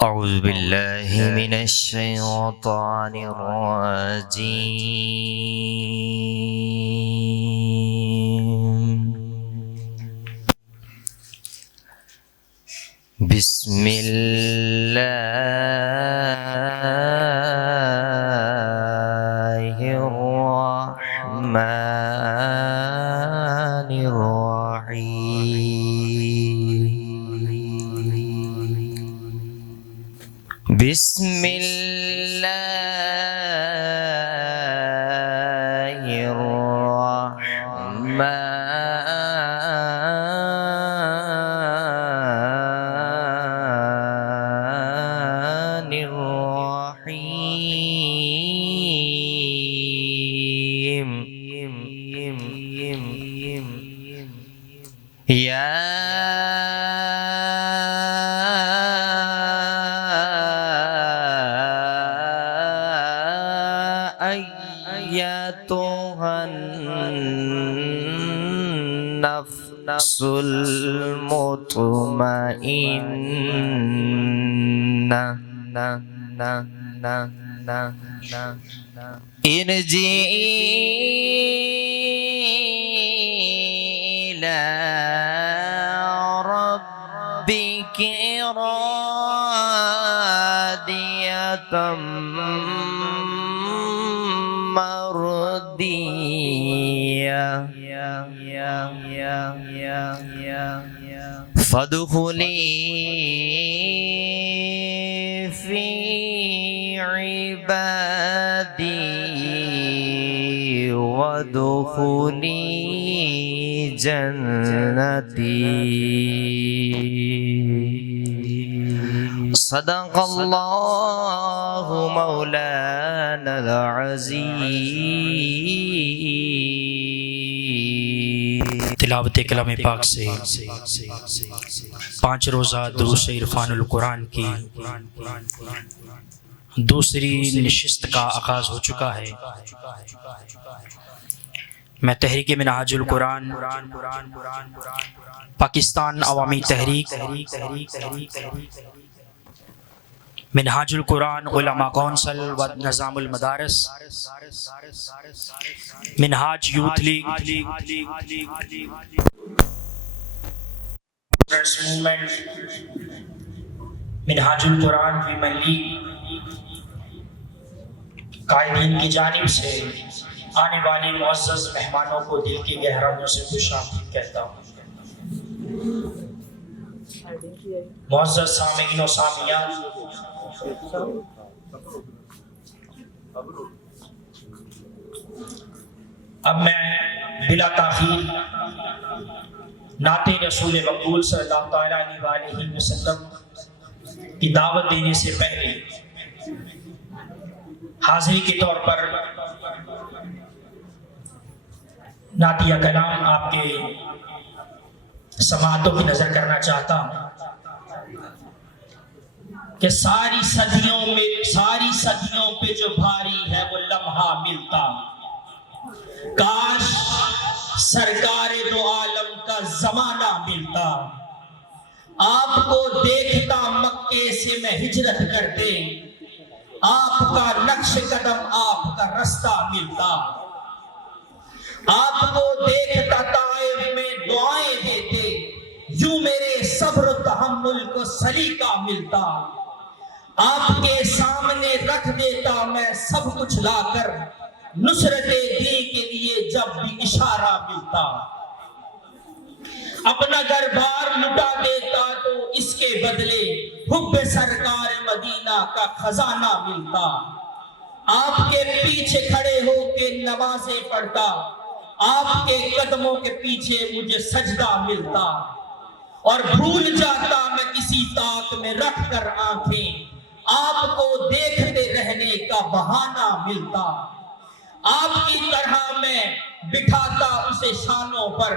أعوذ بالله من الشيطان الرجيم. بسم الله الرحمن الرحيم. بسم الله الرحمن الرحيم. يا أيتها النفس المطمئنة ارجعي إلى ربك راضية مرضية فادخلي في عبادي وادخلي جنتي. صدق اللہ مولانا العظیم. تلاوت کلام پاک سے 5 روزہ دروس عرفان القرآن کی دوسری نشست کا آغاز ہو چکا ہے. میں تحریک منہاج القرآن پاکستان عوامی تحریک منہاج القرآن علماء کونسل و نظام المدارس منہاج یوتھ لیگ منہاج القرآن ویمن لیگ قائدین کی جانب سے آنے والے معزز مہمانوں کو دل کی گہرائیوں سے خوش آمدید کہتا ہوں. معزز سامعین و سامعات، اب میں بلا تاخیر نعت رسول مقبول صلی اللہ تعالیٰ علیہ وسلم کی دعوت دینے سے پہلے حاضری کے طور پر نعتیہ کلام آپ کے سماعتوں کی نظر کرنا چاہتا ہوں کہ ساری صدیوں پہ جو بھاری ہے وہ لمحہ ملتا، کاش سرکار دو عالم کا زمانہ ملتا. آپ کو دیکھتا مکے سے میں ہجرت کرتے، آپ کا نقش قدم آپ کا رستہ ملتا. آپ کو دیکھتا طائف میں دعائیں دیتے، یوں میرے صبر و تحمل کو سلیقہ ملتا. آپ کے سامنے رکھ دیتا میں سب کچھ لا کر، نصرت دین کے لیے جب بھی اشارہ ملتا. اپنا گھر بار لٹا دیتا تو اس کے بدلے حب سرکار مدینہ کا خزانہ ملتا. آپ کے پیچھے کھڑے ہو کے نمازیں پڑھتا، آپ کے قدموں کے پیچھے مجھے سجدہ ملتا. اور بھول جاتا میں کسی طاق میں رکھ کر آنکھیں، آپ کو دیکھتے رہنے کا بہانہ ملتا. آپ کی طرح میں بٹھاتا اسے شانوں پر،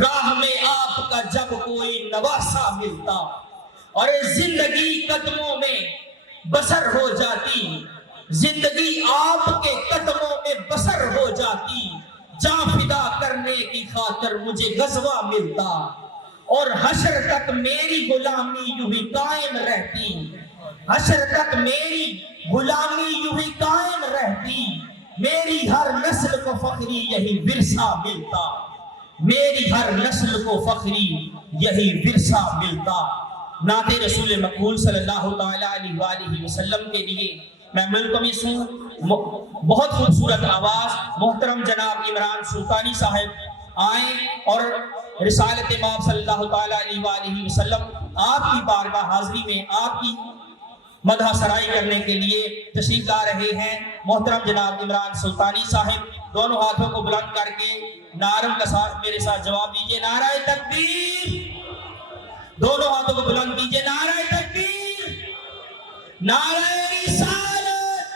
راہ میں آپ کا جب کوئی نواسا ملتا. اور زندگی قدموں میں بسر ہو جاتی، زندگی آپ کے قدموں میں بسر ہو جاتی. جاں فدا کرنے کی خاطر مجھے غزوہ ملتا، اور حشر تک میری غلامی یوں ہی قائم رہتی. حشر تک میری غلامی یوں ہی قائم رہتی، میری ہر نسل کو فخری یہی ورثہ ملتا، میری ہر نسل کو فخری یہی ورثہ ملتا۔ نعت رسول مقبول صلی اللہ تعالیٰ علیہ وآلہ وسلم کے لیے میں ملتمس ہوں بہت خوبصورت آواز محترم جناب عمران سلطانی صاحب آئیں اور رسالت امام صلی اللہ تعالیٰ علیہ وآلہ وسلم آپ کی بارگاہ حاضری میں آپ کی مدح سرائی کرنے کے لیے تشریف لا رہے ہیں۔ محترم جناب عمران سلطانی صاحب دونوں ہاتھوں کو بلند کر کے نعروں کا ساتھ میرے ساتھ جواب دیجئے، نعرہ تکبیر۔ دونوں ہاتھوں کو بلند کیجئے، نعرہ تکبیر، نعرہ رسالت،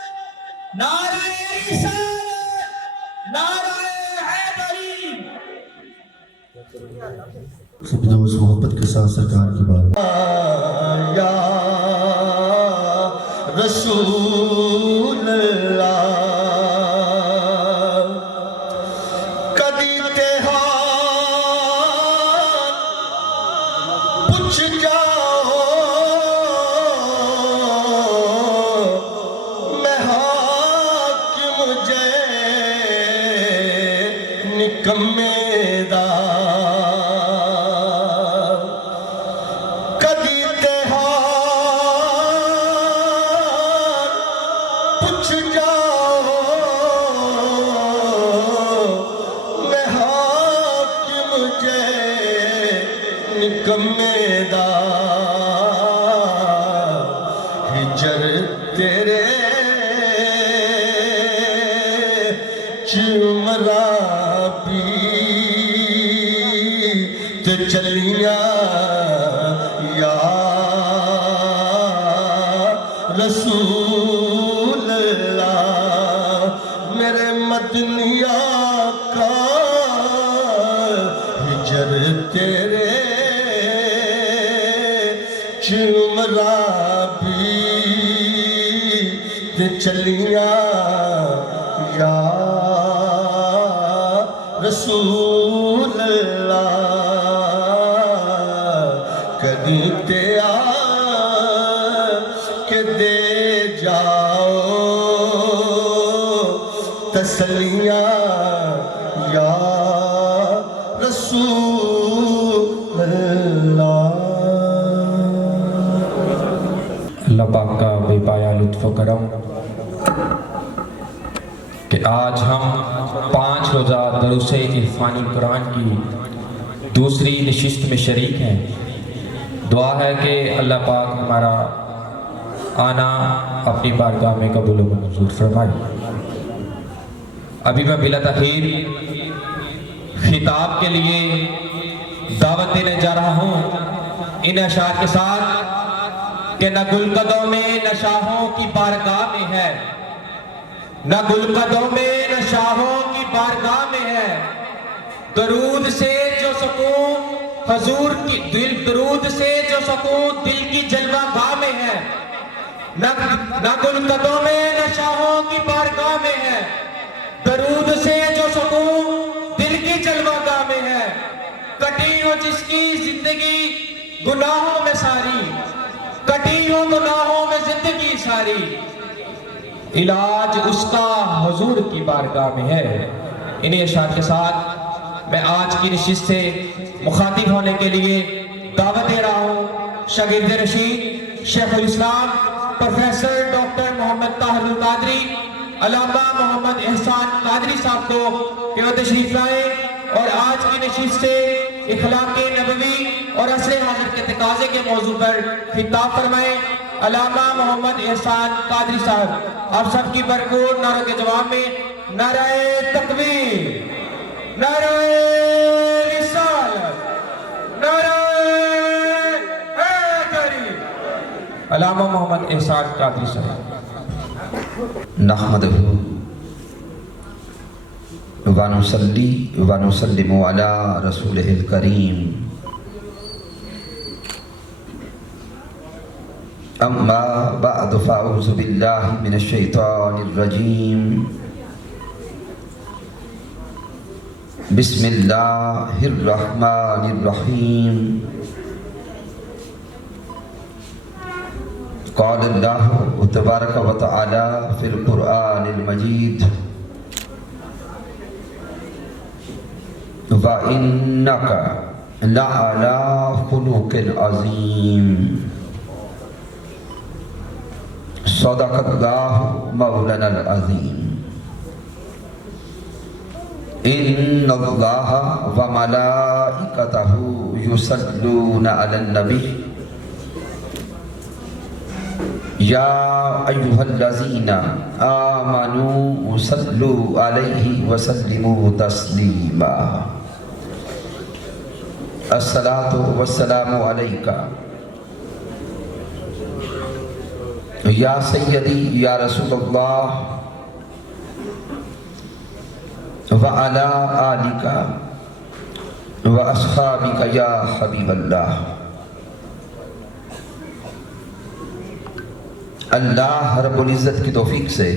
نعرہ رسالت، نعرہ حیدری۔ اس محبت کے ساتھ سرکار کی بات یا رسول اللہ کدی تہار پوچھ جاؤ میں حاکم جے نکمے دا ہجر تیرے چمرا بھی تو چلیاں یا رسول اللہ میرے مدنی آقا ہجر تیرے چمرا بھی تے چلیاں یا رسول اللہ کدی تے آ کے دے جاؤ تسلیاں یا رسول اللہ۔ اللہ پاک کا بے پایا لطف و کرم کہ آج ہم 5 روزہ دروس عرفانی قرآن کی دوسری نشست میں شریک ہیں۔ دعا ہے کہ اللہ پاک ہمارا آنا اپنی بارگاہ میں قبول و منظور فرمائے۔ ابھی میں بلا تاخیر خطاب کے لیے دعوت دینے جا رہا ہوں ان اشعار کے ساتھ کہ نہ گل قدوں میں نہ شاہوں کی بارگاہ میں ہے، نہ گل قدوں میں نہ شاہوں کی بارگاہ میں ہے، درود سے جو سکون حضور کی درود سے جو سکون دل کی جلوہ گاہ میں ہے، نہ گل قدوں میں نہ شاہوں کی بارگاہ میں ہے، درود سے جو سکون دل کی جلوہ گاہ میں ہے، کٹی ہو جس کی زندگی گناہوں میں ساری، کٹی ہو گناہوں میں زندگی ساری، علاج اس کا حضور کی بارگاہ میں ہے۔ انہیں اشعار کے ساتھ میں آج کی نشست سے مخاطب ہونے کے لیے دعوت دے رہا ہوں شاگرد رشید شیخ الاسلام پروفیسر ڈاکٹر محمد طاہر القادری علامہ محمد احسان قادری صاحب کو کہ وہ تشریف لائیں اور آج کی نشست سے اخلاق نبوی اور عصر حاضر کے تقاضے کے موضوع پر خطاب فرمائیں۔ علامہ محمد احسان قادری صاحب آپ سب کی بھرپور نعروں کے جواب میں نعرہ تکبیر، نعرہ رسالت، نعرہ حیدری۔ علامہ محمد احسان قادری صاحب۔ نحمدہ ونصلی ونسلم علی رسولہ الکریم، اما بعد فاعوذ باللہ من الشیطان الرجیم، بسم اللہ الرحمن الرحیم، قال اللہ تبارک و تعالی فی القرآن المجید وَإِنَّكَ لَعَلَى خُلُقٍ عَظِيمٍ صدق اللہ مولانا العظیم ان اللہ وملائکتہ یصلون علی النبی یا ایہا الذین آمنوا صلوا علیہ وسلموا تسلیما الصلاۃ والسلام علیکہ یا سیدی یا رسول اللہ وعلا آلکا واصحابکا یا حبیب اللہ. اللہ رب العزت کی توفیق سے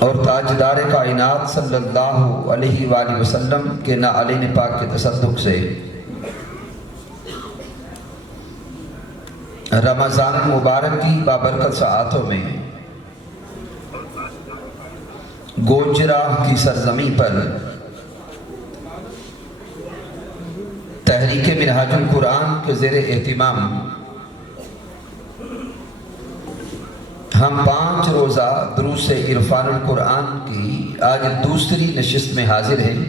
اور تاجدار کائنات صلی اللہ علیہ وآلہ وسلم کے نعلین پاک کے تصدق سے رمضان مبارک کی بابرکت ساعتوں میں گوجرا کی سرزمین پر تحریک منہاج القرآن کے زیر اہتمام ہم 5 روزہ دروس عرفان القرآن کی آج دوسری نشست میں حاضر ہیں.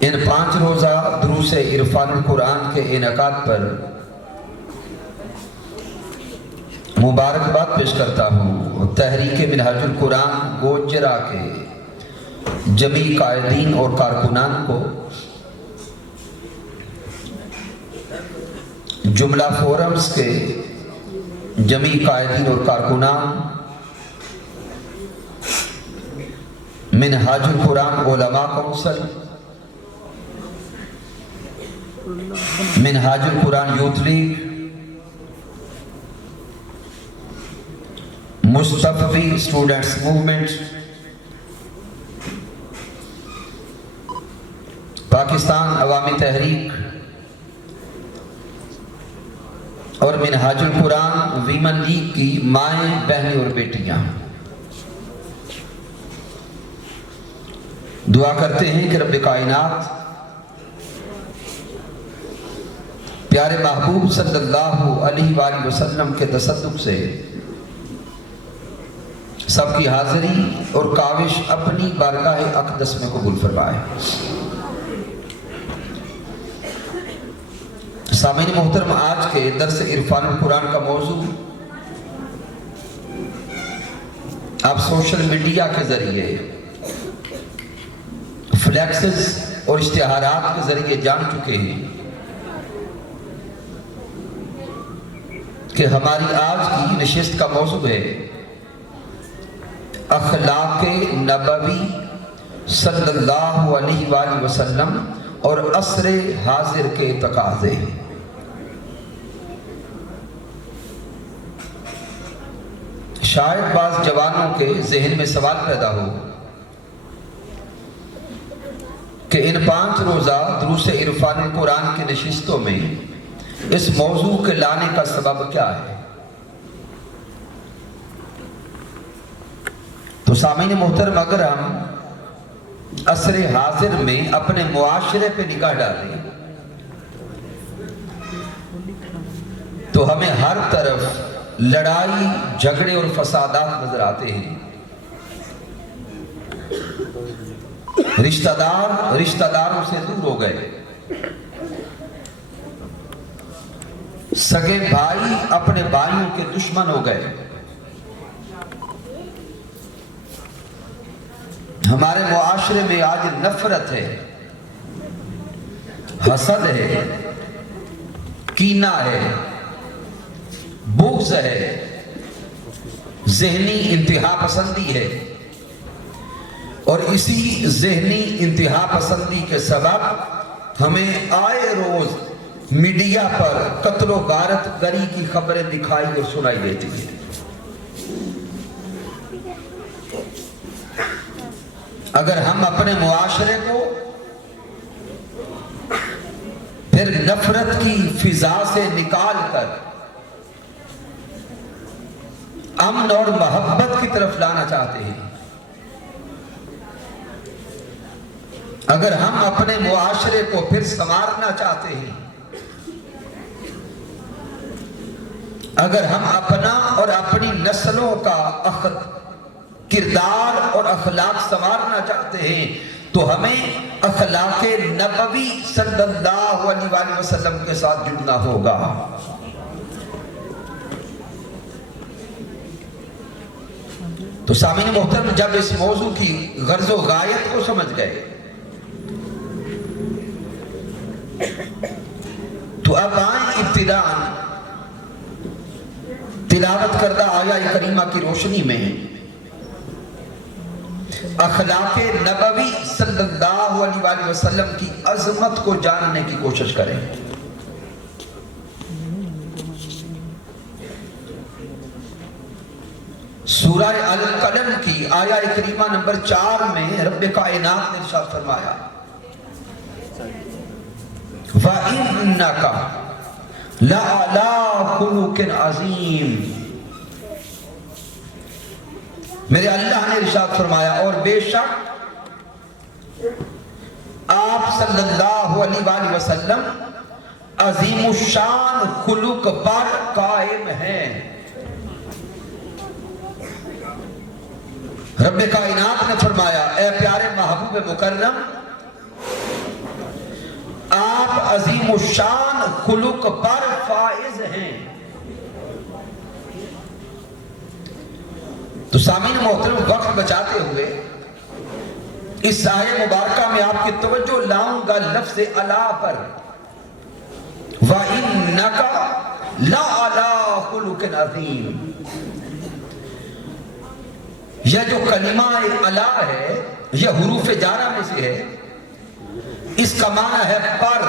ان 5 روزہ دروس عرفان القرآن کے انعقاد پر مبارکباد پیش کرتا ہوں تحریک منہاج القرآن گوجرا کے جمیع قائدین اور کارکنان کو، جملہ فورمز کے جمیع قائدین اور کارکنان، منہاج القرآن علماء کونسل، منہاج القرآن یوتھ لیگ، مصطفی اسٹوڈنٹس موومنٹ، پاکستان عوامی تحریک اور منہاج القرآن ویمن لیگ کی مائیں، بہنیں اور بیٹیاں، دعا کرتے ہیں کہ رب کائنات پیارے محبوب صلی اللہ علیہ وآلہ وسلم کے تصدق سے سب کی حاضری اور کاوش اپنی بارگاہ اقدس میں قبول فرمائے. سامعین محترم، آج کے درس عرفان القرآن کا موضوع آپ سوشل میڈیا کے ذریعے فلیکسز اور اشتہارات کے ذریعے جان چکے ہیں کہ ہماری آج کی نشست کا موضوع ہے اخلاق نبوی صلی اللہ علیہ وآلہ وسلم اور عصر حاضر کے تقاضے. شاید بعض جوانوں کے ذہن میں سوال پیدا ہو کہ ان 5 روزہ دروس عرفان القرآن کی نشستوں میں اس موضوع کے لانے کا سبب کیا ہے؟ تو سامعین محترم، اگر ہم عصر حاضر میں اپنے معاشرے پہ نگاہ ڈالیں تو ہمیں ہر طرف لڑائی، جھگڑے اور فسادات نظر آتے ہیں. رشتہ دار رشتہ داروں سے دور ہو گئے، سگے بھائی اپنے بھائیوں کے دشمن ہو گئے. ہمارے معاشرے میں آج نفرت ہے، حسد ہے، کینہ ہے، بغض ہے، ذہنی انتہا پسندی ہے، اور اسی ذہنی انتہا پسندی کے سبب ہمیں آئے روز میڈیا پر قتل و غارت گری کی خبریں دکھائی اور سنائی دیتی ہیں. اگر ہم اپنے معاشرے کو پھر نفرت کی فضا سے نکال کر امن اور محبت کی طرف لانا چاہتے ہیں۔ اگر ہم اپنے معاشرے کو پھر سنوارنا چاہتے ہیں، اگر ہم اپنا اور اپنی نسلوں کا کردار اور اخلاق سنوارنا چاہتے ہیں تو ہمیں اخلاق نبوی صلی اللہ علیہ وآلہ وسلم کے ساتھ جڑنا ہوگا۔ تو سامعین محترم، جب اس موضوع کی غرض و غایت کو سمجھ گئے تو اب آئیں ابتداءً تلاوت کردہ آیہ کریمہ کی روشنی میں اخلاق نبوی صلی اللہ علیہ وآلہ وسلم کی عظمت کو جاننے کی کوشش کریں۔ سورہ القلم کی آیہ کریمہ نمبر 4 میں رب کائنات نے ارشاد فرمایا وَإِنَّكَ لَعَلَىٰ خُلُقٍ عَظِيمٍ، میرے اللہ نے ارشاد فرمایا اور بے شک آپ صلی اللہ علیہ وآلہ وسلم عظیم الشان خلق پر قائم ہیں۔ رب کائنات نے فرمایا اے پیارے محبوب مکرم، آپ عظیم الشان خلق پر فائز ہیں۔ تو سامعین محترم، وقت بچاتے ہوئے اس آیہ مبارکہ میں آپ کی توجہ لاؤں گا لفظ علا پر، وَإِنَّكَ لَعَلَىٰ خُلُقٍ عَظِيمٍ۔ یہ جو کلمہ علا ہے یہ حروف جارہ میں سے ہے، اس کا معنی ہے پر،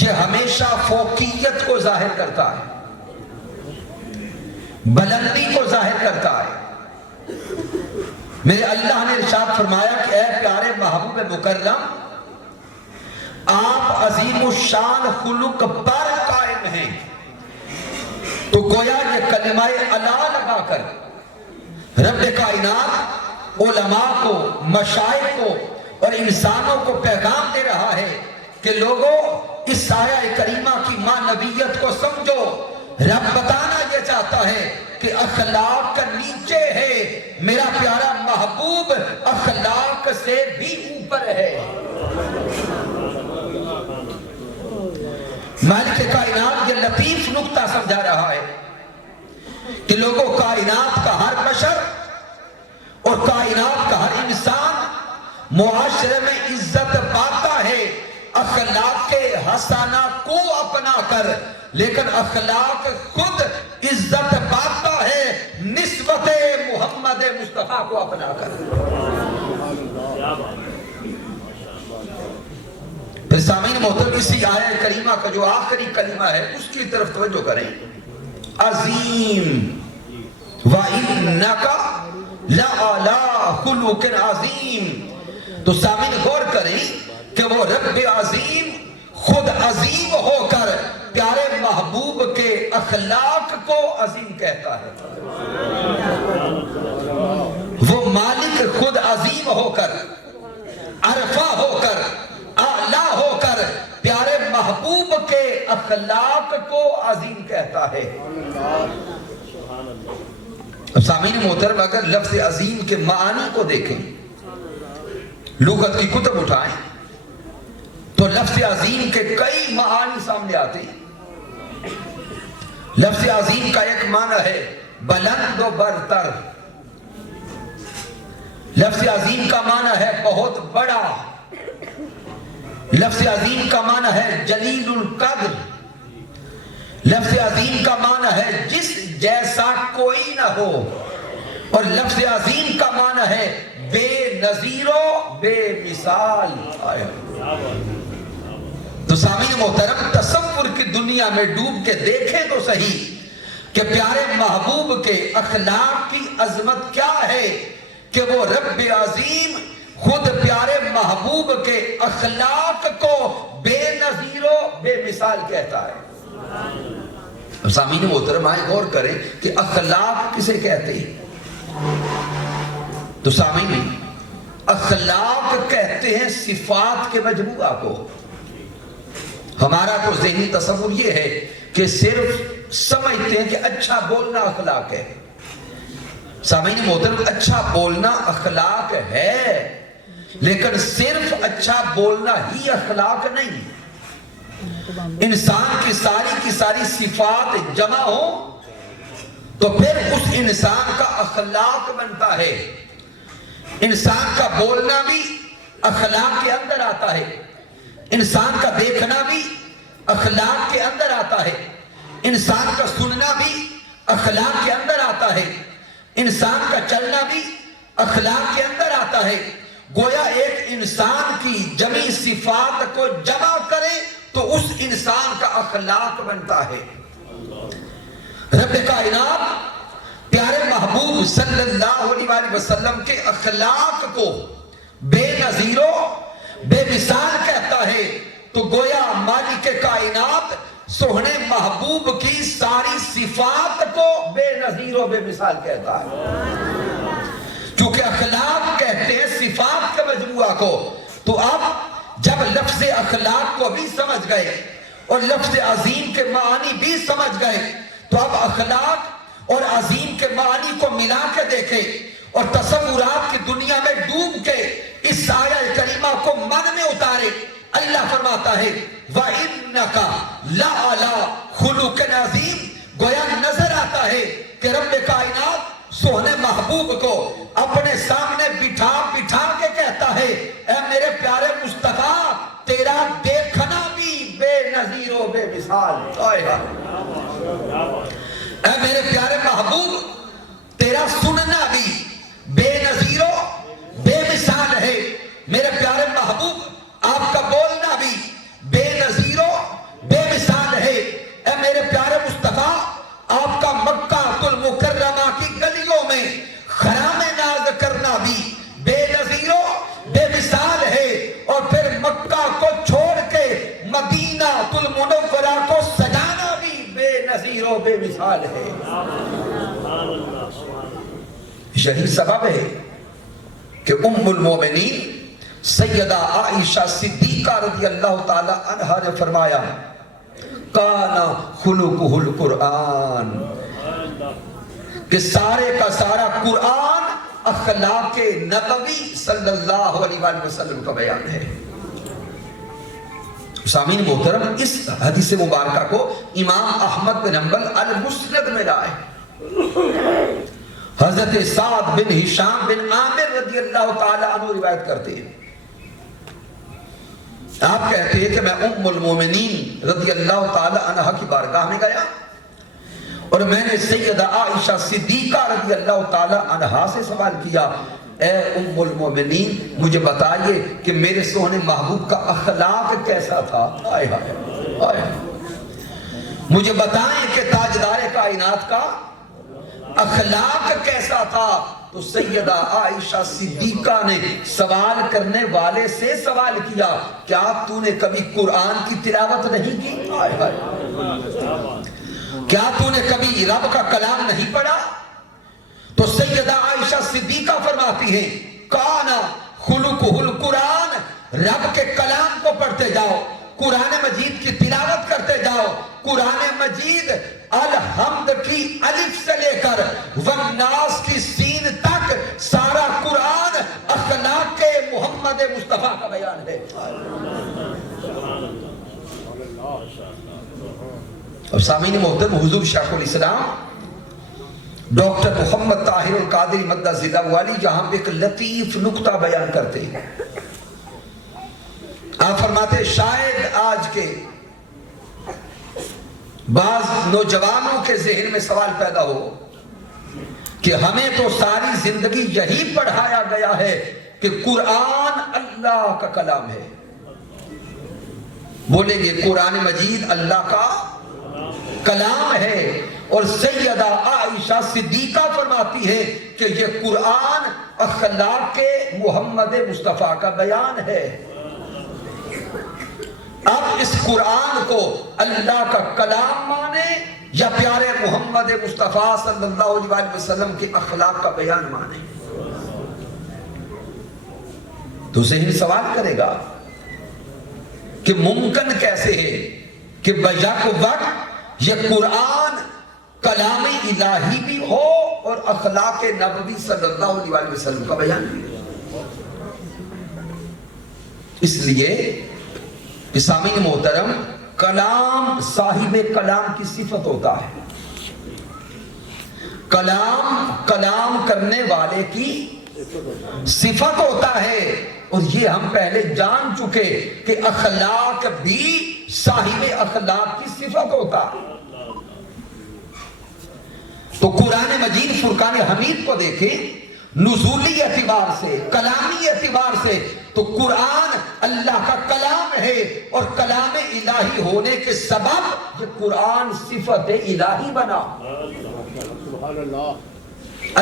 یہ ہمیشہ فوقیت کو ظاہر کرتا ہے، بلندی کو ظاہر کرتا ہے۔ میرے اللہ نے ارشاد فرمایا کہ اے پیارے محبوب مکرم، آپ عظیم الشان خلق پر قائم ہیں۔ تو گویا یہ کلمہ علا لگا کر رب کائنات علماء کو، مشائخ کو اور انسانوں کو پیغام دے رہا ہے کہ لوگوں اس آیہ کریمہ کی معنویت کو سمجھو۔ رب بتانا یہ چاہتا ہے کہ اخلاق کا نیچے ہے، میرا پیارا محبوب اخلاق سے بھی اوپر ہے۔ مالک کائنات یہ لطیف نکتہ سمجھا رہا ہے کہ لوگوں، کائنات کا ہر بشر اور کائنات کا ہر انسان معاشرے میں عزت پاتا ہے اخلاق حسنہ کو اپنا کر، لیکن اخلاق خود عزت پاتا ہے نسبت محمد مصطفیٰ کو اپنا کر۔ پھر سامعین محترم، اسی آیہ کریمہ کا جو آخری کلمہ ہے اس کی طرف توجہ کریں، عظیم، وَإِنَّكَ لَعَلَىٰ خُلُقٍ عَظِيمٍ۔ تو سامعین غور کریں کہ وہ رب عظیم خود عظیم ہو کر پیارے محبوب کے اخلاق کو عظیم کہتا ہے۔ وہ مالک خود عظیم ہو کر، عرفہ ہو کر، اعلیٰ ہو کر پیارے محبوب کے اخلاق کو عظیم کہتا ہے۔ سامعین محترم، اگر لفظ عظیم کے معانی کو دیکھیں، لغت کی کتب اٹھائیں تو لفظ عظیم کے کئی معانی سامنے آتے ہیں۔ لفظ عظیم کا ایک معنی ہے بلند و برتر، لفظ عظیم کا معنی ہے بہت بڑا، لفظ عظیم کا معنی ہے جلیل القدر، لفظ عظیم کا معنی ہے جس جیسا کوئی نہ ہو، اور لفظ عظیم کا معنی ہے بے نظیر و بے مثال۔ تو سامعین محترم، تصور کی دنیا میں ڈوب کے دیکھیں تو صحیح کہ پیارے محبوب کے اخلاق کی عظمت کیا ہے کہ وہ رب عظیم خود پیارے محبوب کے اخلاق کو بے بے مثال کہتا ہے۔ سامعین محترم آئے غور کریں کہ اخلاق کسے کہتے ہیں؟ تو سامعین اخلاق کہتے ہیں صفات کے مجموعہ کو۔ ہمارا تو ذہنی تصور یہ ہے کہ صرف سمجھتے ہیں کہ اچھا بولنا اخلاق ہے۔ سامعین محترم اچھا بولنا اخلاق ہے، لیکن صرف اچھا بولنا ہی اخلاق نہیں۔ انسان کی ساری صفات جمع ہو تو پھر اس انسان کا اخلاق بنتا ہے۔ انسان کا بولنا بھی اخلاق کے اندر آتا ہے، انسان کا دیکھنا بھی اخلاق کے اندر آتا ہے، انسان کا سننا بھی اخلاق کے اندر آتا ہے، انسان کا چلنا بھی اخلاق کے اندر آتا ہے۔ گویا ایک انسان کی جمعی صفات کو جمع کرے تو اس انسان کا اخلاق بنتا ہے۔ رب کائنات پیارے محبوب صلی اللہ علیہ وسلم کے اخلاق کو بے نظیر و بے مثال کہتا ہے، تو گویا مالک کائنات سوہنے محبوب کی ساری صفات کو بے نظیر و بے مثال کہتا ہے۔ چونکہ اخلاق کہتے ہیں صفات کے مجموعہ کو، تو اب جب لفظ اخلاق کو بھی سمجھ گئے اور لفظ عظیم کے معنی بھی سمجھ گئے، تو اب اخلاق اور عظیم کے معنی کو ملا کے دیکھیں اور تصورات کی دنیا میں ڈوب کے اس آیہ کریمہ کو من میں اتارے۔ اللہ فرماتا ہے وَإِنَّكَ لَعَلَىٰ خُلُقٍ عَظِيمٍ۔ گویا نظر آتا ہے کہ رب کائنات سوہنے محبوب کو اپنے سامنے بٹھا کے کہتا ہے اے میرے پیارے مصطفیٰ، تیرا دیکھنا بھی بے نظیر و بے مثال۔ اے میرے پیارے محبوب، تیرا سننا بھی بے نظیر و بے مثال ہے۔ میرے پیارے محبوب، آپ کا بولنا بھی بے نظیر و بے مثال ہے۔ اے میرے پیارے مصطفیٰ، آپ کا مکہ المکرمہ کی گلیوں میں خرام ناز کرنا بھی بے نظیر و بے مثال ہے، اور پھر مکہ کو چھوڑ کے مدینہ المنورہ کو سجانا بھی بے نظیر و بے مثال ہے۔ یہی سبب ہے کہ ام المومنین سیدہ عائشہ صدیقہ رضی اللہ تعالی عنہ نے فرمایا کانا خلقہ القرآن، کہ سارے کا سارا قرآن اخلاق نبوی صلی اللہ علیہ وسلم کا بیان ہے۔ سامعین محترم، اس حدیث مبارکہ کو امام احمد بن حنبل المسند میں لائے۔ حضرت سعد بن ہشام بن عامر رضی اللہ تعالی عنہ روایت کرتے ہیں، آپ کہتے ہیں کہ میں ام المومنین رضی اللہ تعالی عنہ کی بارگاہ میں گیا اور میں نے سیدہ عائشہ صدیقہ رضی اللہ تعالی عنہ سے سوال کیا، اے ام المومنین مجھے بتائیے کہ میرے سوہنے محبوب کا اخلاق کیسا تھا؟ آئے مجھے بتائیں کہ تاجدار کائنات کا اخلاق کیسا تھا؟ تو سیدہ عائشہ صدیقہ نے سوال کرنے والے سے سوال کیا، کیا تو نے کبھی قرآن کی تلاوت نہیں کی؟ کیا تو نے کبھی رب کا کلام نہیں پڑھا؟ تو سیدہ عائشہ صدیقہ فرماتی ہیں کانا خلقہ القرآن، رب کے کلام کو پڑھتے جاؤ، قرآن مجید کی تلاوت کرتے جاؤ، قرآن مجید الحمد کی الف سے لے کر والناس کی سین تک سارا قرآن اخلاق کے محمد مصطفیٰ کا بیان ہے۔ اور سامعین محترم، حضور شیخ الاسلام ڈاکٹر محمد طاہر القادری مدہ ذلہ والی جہاں پہ ایک لطیف نکتہ بیان کرتے ہیں۔ آپ فرماتے ہیں شاید آج کے بعض نوجوانوں کے ذہن میں سوال پیدا ہو کہ ہمیں تو ساری زندگی یہی پڑھایا گیا ہے کہ قرآن اللہ کا کلام ہے۔ بولیں گے قرآن مجید اللہ کا کلام ہے، اور سیدہ عائشہ صدیقہ فرماتی ہے کہ یہ قرآن اخلاق محمد مصطفیٰ کا بیان ہے۔ اب اس قرآن کو اللہ کا کلام مانے یا پیارے محمد مصطفیٰ صلی اللہ علیہ وسلم کے اخلاق کا بیان مانے؟ تو ذہن سوال کرے گا کہ ممکن کیسے ہے کہ بیک وقت یہ قرآن کلام الہی بھی ہو اور اخلاق نبوی صلی اللہ علیہ وسلم کا بیان بھی ہو؟ اس لیے سامعین محترم، کلام صاحب کلام کی صفت ہوتا ہے، کلام کرنے والے کی صفت ہوتا ہے، اور یہ ہم پہلے جان چکے کہ اخلاق بھی صاحب اخلاق کی صفت ہوتا ہے۔ تو قرآن مجید فرقان حمید کو دیکھیں، نزولی اعتبار سے، کلامی اعتبار سے تو قرآن اللہ کا کلام ہے، اور کلام الہی ہونے کے سبب یہ قرآن صفت الہی بنا۔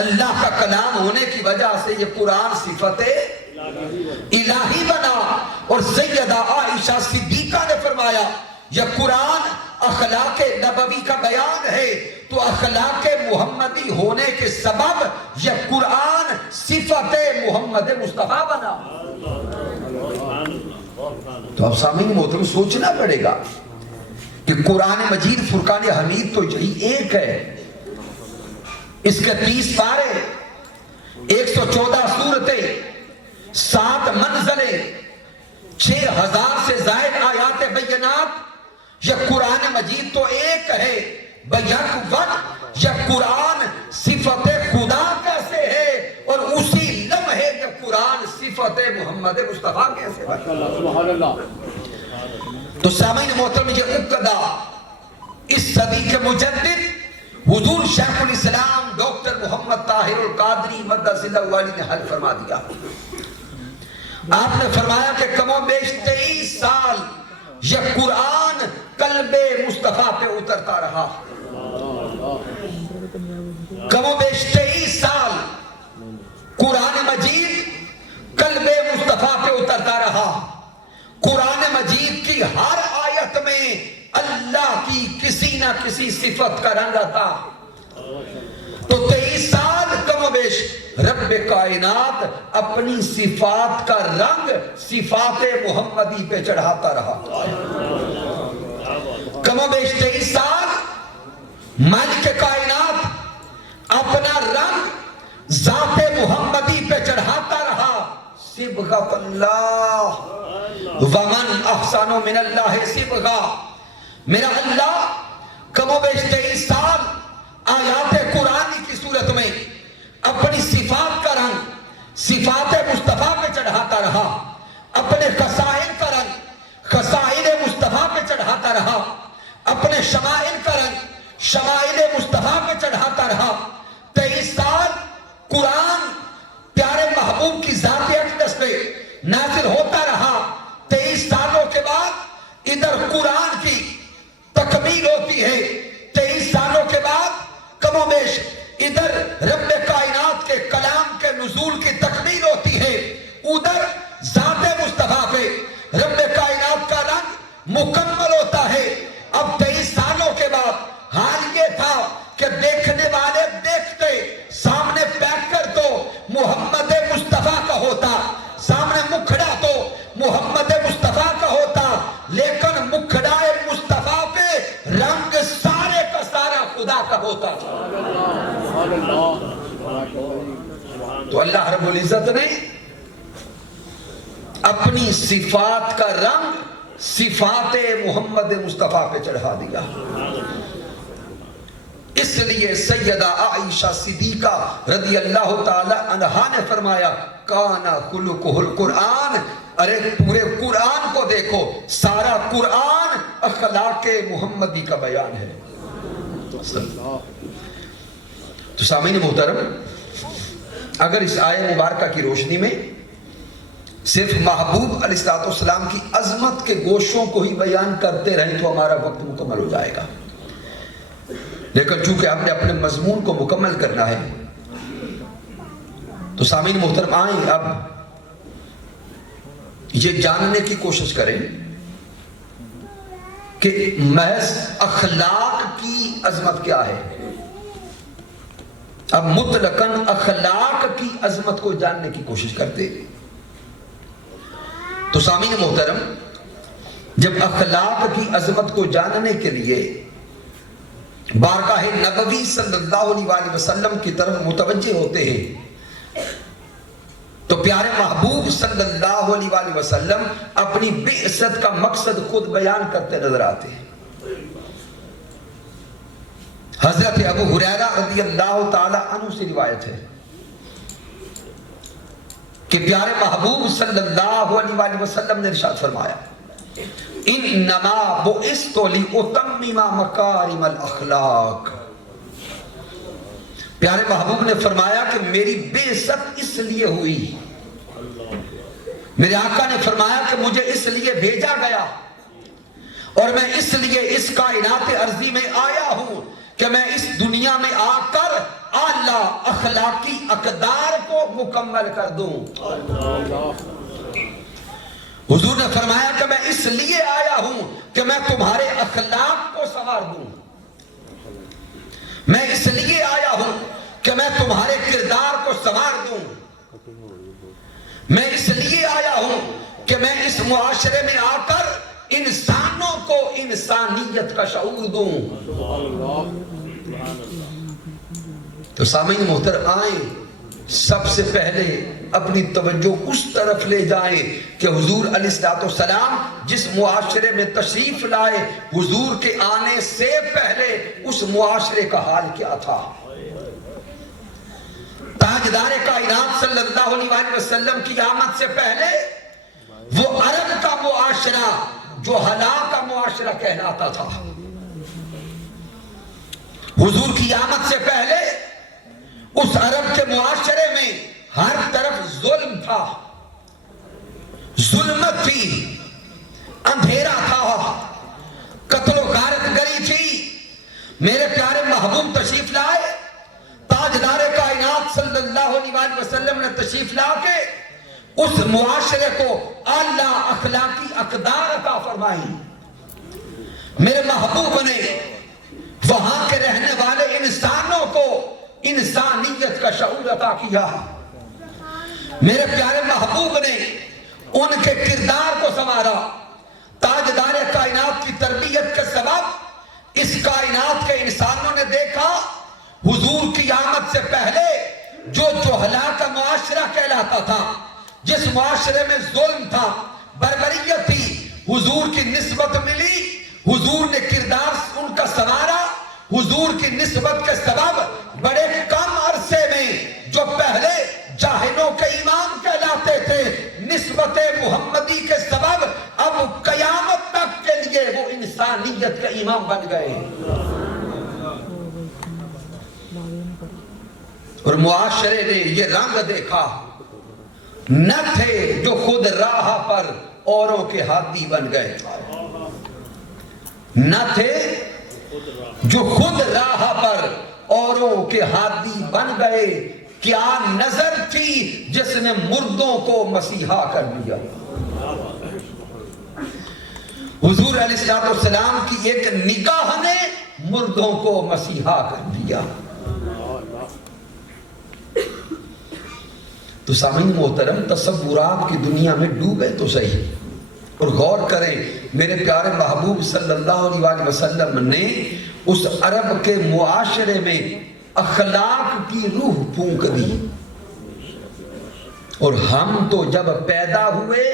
اللہ کا کلام ہونے کی وجہ سے یہ قرآن صفت الہی بنا۔ اور سیدہ عائشہ صدیقہ نے فرمایا یہ قرآن اخلاق نبوی کا بیان ہے، تو اخلاق محمدی ہونے کے سبب یہ قرآن صفت محمد مصطفیٰ بنا۔ تو اب سامعین محترم سوچنا پڑے گا کہ قرآن مجید فرقان حمید تو یہی ایک ہے، اس کے 30 پارے، 114 سورتیں، 7 منزلیں، 6000 سے زائد آیات بینات، یہ قرآن مجید تو ایک ہے، بیک وقت یہ قرآن صفت خدا کیسے ہے، اور اسی لمحے یہ قرآن صفت محمد مصطفیٰ کیسے ہے؟ تو سامعین محترم، یہ ابتدا اس صدی کے مجدد حضور شیخ الاسلام ڈاکٹر محمد طاہر القادری مقدس اللہ علیہ نے حل فرما دیا۔ آپ نے فرمایا کہ کم و بیش 23 سال یہ قرآن قلب مصطفیٰ پہ اترتا رہا، کم و بیش 23 سال قرآن مجید قلب مصطفیٰ پہ اترتا رہا۔ قرآن مجید کی ہر آیت میں اللہ کی کسی نہ کسی صفت کا رنگ آتا۔ تو 23 سال کم و بیش رب کائنات اپنی صفات کا رنگ صفات محمدی پہ چڑھاتا رہا۔ کم و بیش 23 سال مالک کائنات اپنا رنگ ذات محمدی پہ چڑھاتا رہا۔ صبغۃ اللہ ومن احسن من اللہ صبغہ، میرا اللہ کم و بیش 23 سال آیات قرآن کی صورت میں اپنی صفات کا رنگ صفات مصطفیٰ پہ چڑھاتا رہا، اپنے خصائل کا رنگ خصائل مصطفیٰ پہ چڑھاتا رہا، اپنے شمائل کا رنگ شمائل مصطفیٰ پہ چڑھاتا رہا۔ 23 سال قرآن پیارے محبوب کی ذات اقدس پہ نازل ہوتا رہا۔ 23 سالوں کے بعد ادھر قرآن کی تکمیل ہوتی ہے، 23 سالوں کے بعد کم و بیش ادھر رب کائنات کے کلام کے نزول کی تکمیل ہوتی ہے، ادھر ذات مصطفیٰ پہ رب کائنات کا رنگ مکمل ہوتا ہے۔ اب 23 سالوں کے بعد حال یہ تھا کہ دیکھنے والے دیکھتے، سامنے بیٹھ کر تو محمد مصطفیٰ کا ہوتا، سامنے مکھڑا تو محمد مصطفیٰ کا ہوتا، لیکن مکھڑائے مصطفیٰ پہ رنگ سارے کا سارا خدا کا ہوتا۔ تو اللہ رب العزت نے اپنی صفات کا رنگ صفات محمد مصطفیٰ پہ چڑھا دیا۔ اس لیے سیدہ عائشہ صدیقہ رضی اللہ تعالی عنہا نے فرمایا کانا خلقہ القرآن، ارے پورے قرآن کو دیکھو، سارا قرآن اخلاق محمدی کا بیان ہے۔ تو سامعین محترم، اگر اس آیت مبارکہ کی روشنی میں صرف محبوب علیہ السلام کی عظمت کے گوشوں کو ہی بیان کرتے رہیں تو ہمارا وقت مکمل ہو جائے گا، لیکن چونکہ ہم نے اپنے مضمون کو مکمل کرنا ہے تو سامعین محترم آئیں اب یہ جاننے کی کوشش کریں کہ محض اخلاق کی عظمت کیا ہے. اب مطلقاً اخلاق کی عظمت کو جاننے کی کوشش کرتے. تو سامعین محترم، جب اخلاق کی عظمت کو جاننے کے لیے بارگاہ نبوی صلی اللہ علیہ وسلم کی طرف متوجہ ہوتے ہیں تو پیارے محبوب صلی اللہ علیہ وسلم اپنی بعثت کا مقصد خود بیان کرتے نظر آتے ہیں. حضرت ابو ہریرہ رضی اللہ تعالی عنہ سے روایت ہے کہ پیارے محبوب صلی اللہ علیہ وسلم نے ارشاد فرمایا انما بعثت لاتمم مکارم الاخلاق. پیارے محبوب نے فرمایا کہ میری بعثت اس لیے ہوئی، میرے آقا نے فرمایا کہ مجھے اس لیے بھیجا گیا اور میں اس لیے اس کائنات ارضی میں آیا ہوں کہ میں اس دنیا میں آ کر اعلیٰ اخلاقی اقدار کو مکمل کر دوں. حضور نے فرمایا کہ میں اس لیے آیا ہوں کہ میں تمہارے اخلاق کو سنوار دوں، میں اس لیے آیا ہوں کہ میں تمہارے کردار کو سنوار دوں، میں اس لیے آیا ہوں کہ میں اس معاشرے میں آ کر انسانوں کو انسانیت کا شعور دوں. تو سامعین محترم، آئیں سب سے پہلے اپنی توجہ اس طرف لے جائیں کہ حضور علیہ السلام جس معاشرے میں تشریف لائے، حضور کے آنے سے پہلے اس معاشرے کا حال کیا تھا. تاجدار کائنات صلی اللہ علیہ وسلم کی آمد سے پہلے وہ عرب کا معاشرہ جو ہلاک کا معاشرہ کہلاتا تھا. حضور کی آمد سے پہلے اس عرب کے معاشرے میں ہر طرف ظلم تھا، ظلمت تھی، اندھیرا تھا، قتل و غارت گری تھی. میرے پیارے محبوب تشریف لائے، تاجدار کائنات صلی اللہ علیہ وسلم نے تشریف لا کے اس معاشرے کو اعلیٰ اخلاقی اقدار عطا فرمائی. میرے محبوب نے وہاں کے رہنے والے انسانوں کو انسانیت کا شعور عطا کیا. میرے پیارے محبوب نے ان کے کردار کو سنوارا. تاجدار کائنات کی تربیت کے سبب اس کائنات کے انسانوں نے دیکھا حضور کی آمد سے پہلے جو جوہلا کا معاشرہ کہلاتا تھا، جس معاشرے میں ظلم تھا، بربریت تھی، حضور کی نسبت ملی، حضور نے کردار ان کا سنوارا. حضور کی نسبت کے سبب بڑے کم عرصے میں جو پہلے جاہلوں کے امام کہلاتے تھے، نسبت محمدی کے سبب اب قیامت تک کے لیے وہ انسانیت کے امام بن گئے. اور معاشرے نے یہ رنگ دیکھا، نہ تھے جو خود راہ پر اوروں کے ہادی بن گئے، نہ تھے جو خود راہ پر اوروں کے ہادی بن گئے. کیا نظر تھی جس نے مردوں کو مسیحا کر دیا. حضور علیہ السلام کی ایک نگاہ نے مردوں کو مسیحا کر دیا. تو سامعین محترم، تصورات کی دنیا میں ڈوبے تو صحیح اور غور کریں. میرے پیارے محبوب صلی اللہ علیہ وسلم نے اس عرب کے معاشرے میں اخلاق کی روح پھونک دی. اور ہم تو جب پیدا ہوئے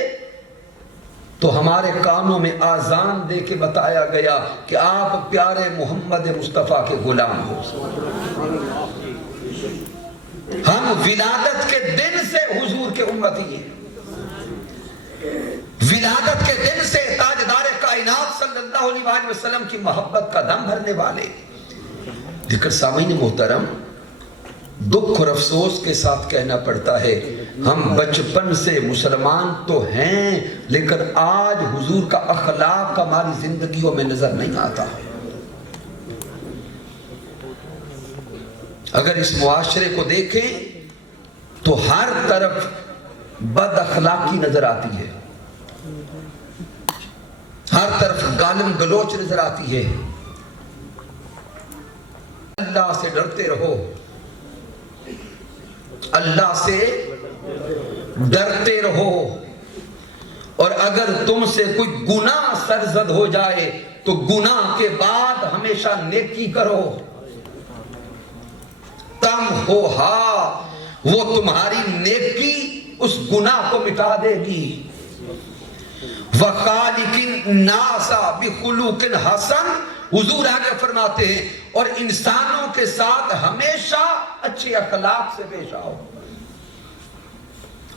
تو ہمارے کانوں میں آذان دے کے بتایا گیا کہ آپ پیارے محمد مصطفیٰ کے غلام ہو. ہم ولادت کے دن سے حضور کے امتی ہیں، ولادت کے دن سے تاجدار کائنات صلی اللہ علیہ وسلم کی محبت کا دم بھرنے والے. لیکن سامعین محترم، دکھ اور افسوس کے ساتھ کہنا پڑتا ہے، ہم بچپن سے مسلمان تو ہیں لیکن آج حضور کا اخلاق ہماری زندگیوں میں نظر نہیں آتا. اگر اس معاشرے کو دیکھیں تو ہر طرف بد اخلاقی نظر آتی ہے، ہر طرف گالم گلوچ نظر آتی ہے. اللہ سے ڈرتے رہو, اللہ سے ڈرتے رہو. اور اگر تم سے کوئی گناہ سرزد ہو جائے تو گناہ کے بعد ہمیشہ نیکی کرو. تم ہو ہا, وہ تمہاری نیکی اس گناہ کو مٹا دے گی. وَخَالِقِ النَّاسَ بِخُلُقٍ حَسَنٍ, حضور آگے فرماتے ہیں اور انسانوں کے ساتھ ہمیشہ اچھے اخلاق سے پیش آؤ.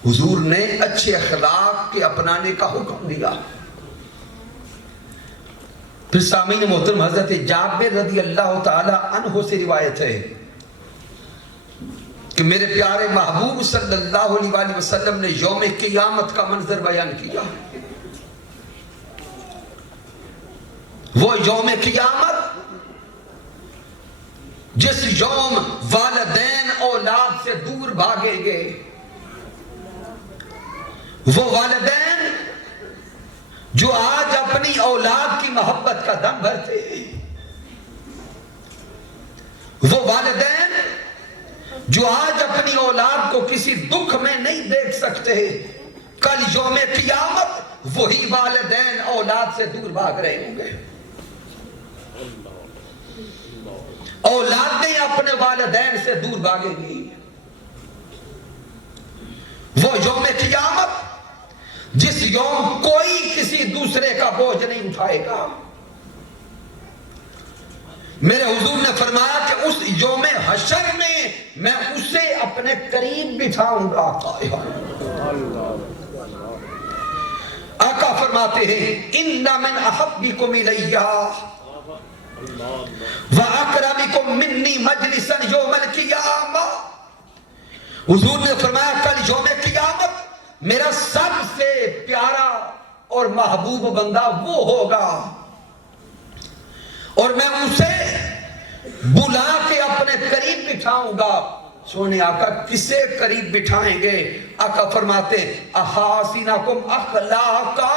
حضور نے اچھے اخلاق کے اپنانے کا حکم دیا. پھر سامعین محترم, حضرت جابر رضی اللہ تعالی عنہ سے روایت ہے کہ میرے پیارے محبوب صلی اللہ علیہ وآلہ وسلم نے یوم قیامت کا منظر بیان کیا. وہ یوم قیامت جس یوم والدین اولاد سے دور بھاگیں گے, وہ والدین جو آج اپنی اولاد کی محبت کا دم بھرتے ہیں, وہ والدین جو آج اپنی اولاد کو کسی دکھ میں نہیں دیکھ سکتے, کل یوم قیامت وہی والدین اولاد سے دور بھاگ رہے ہوں گے. اولادیں اپنے والدین سے دور بھاگیں گی. وہ یوم قیامت جس یوم کوئی کسی دوسرے کا بوجھ نہیں اٹھائے گا. میرے حضور نے فرمایا کہ اس یوم حشر میں اسے اپنے قریب بٹھاؤں گا. آقا فرماتے ہیں ان من احبکم الی وَأَكْرَمِكُم مِّنِّي مَجْلِسًا يَوْمَ الْقِيَامَةِ. حضور نے فرمایا کل یوم قیامت میرا سب سے پیارا اور محبوب بندہ وہ ہوگا اور میں اسے بلا کے اپنے قریب بٹھاؤں گا. سونے آقا کسے قریب بٹھائیں گے؟ آقا فرماتے احاسنکم اخلاقا,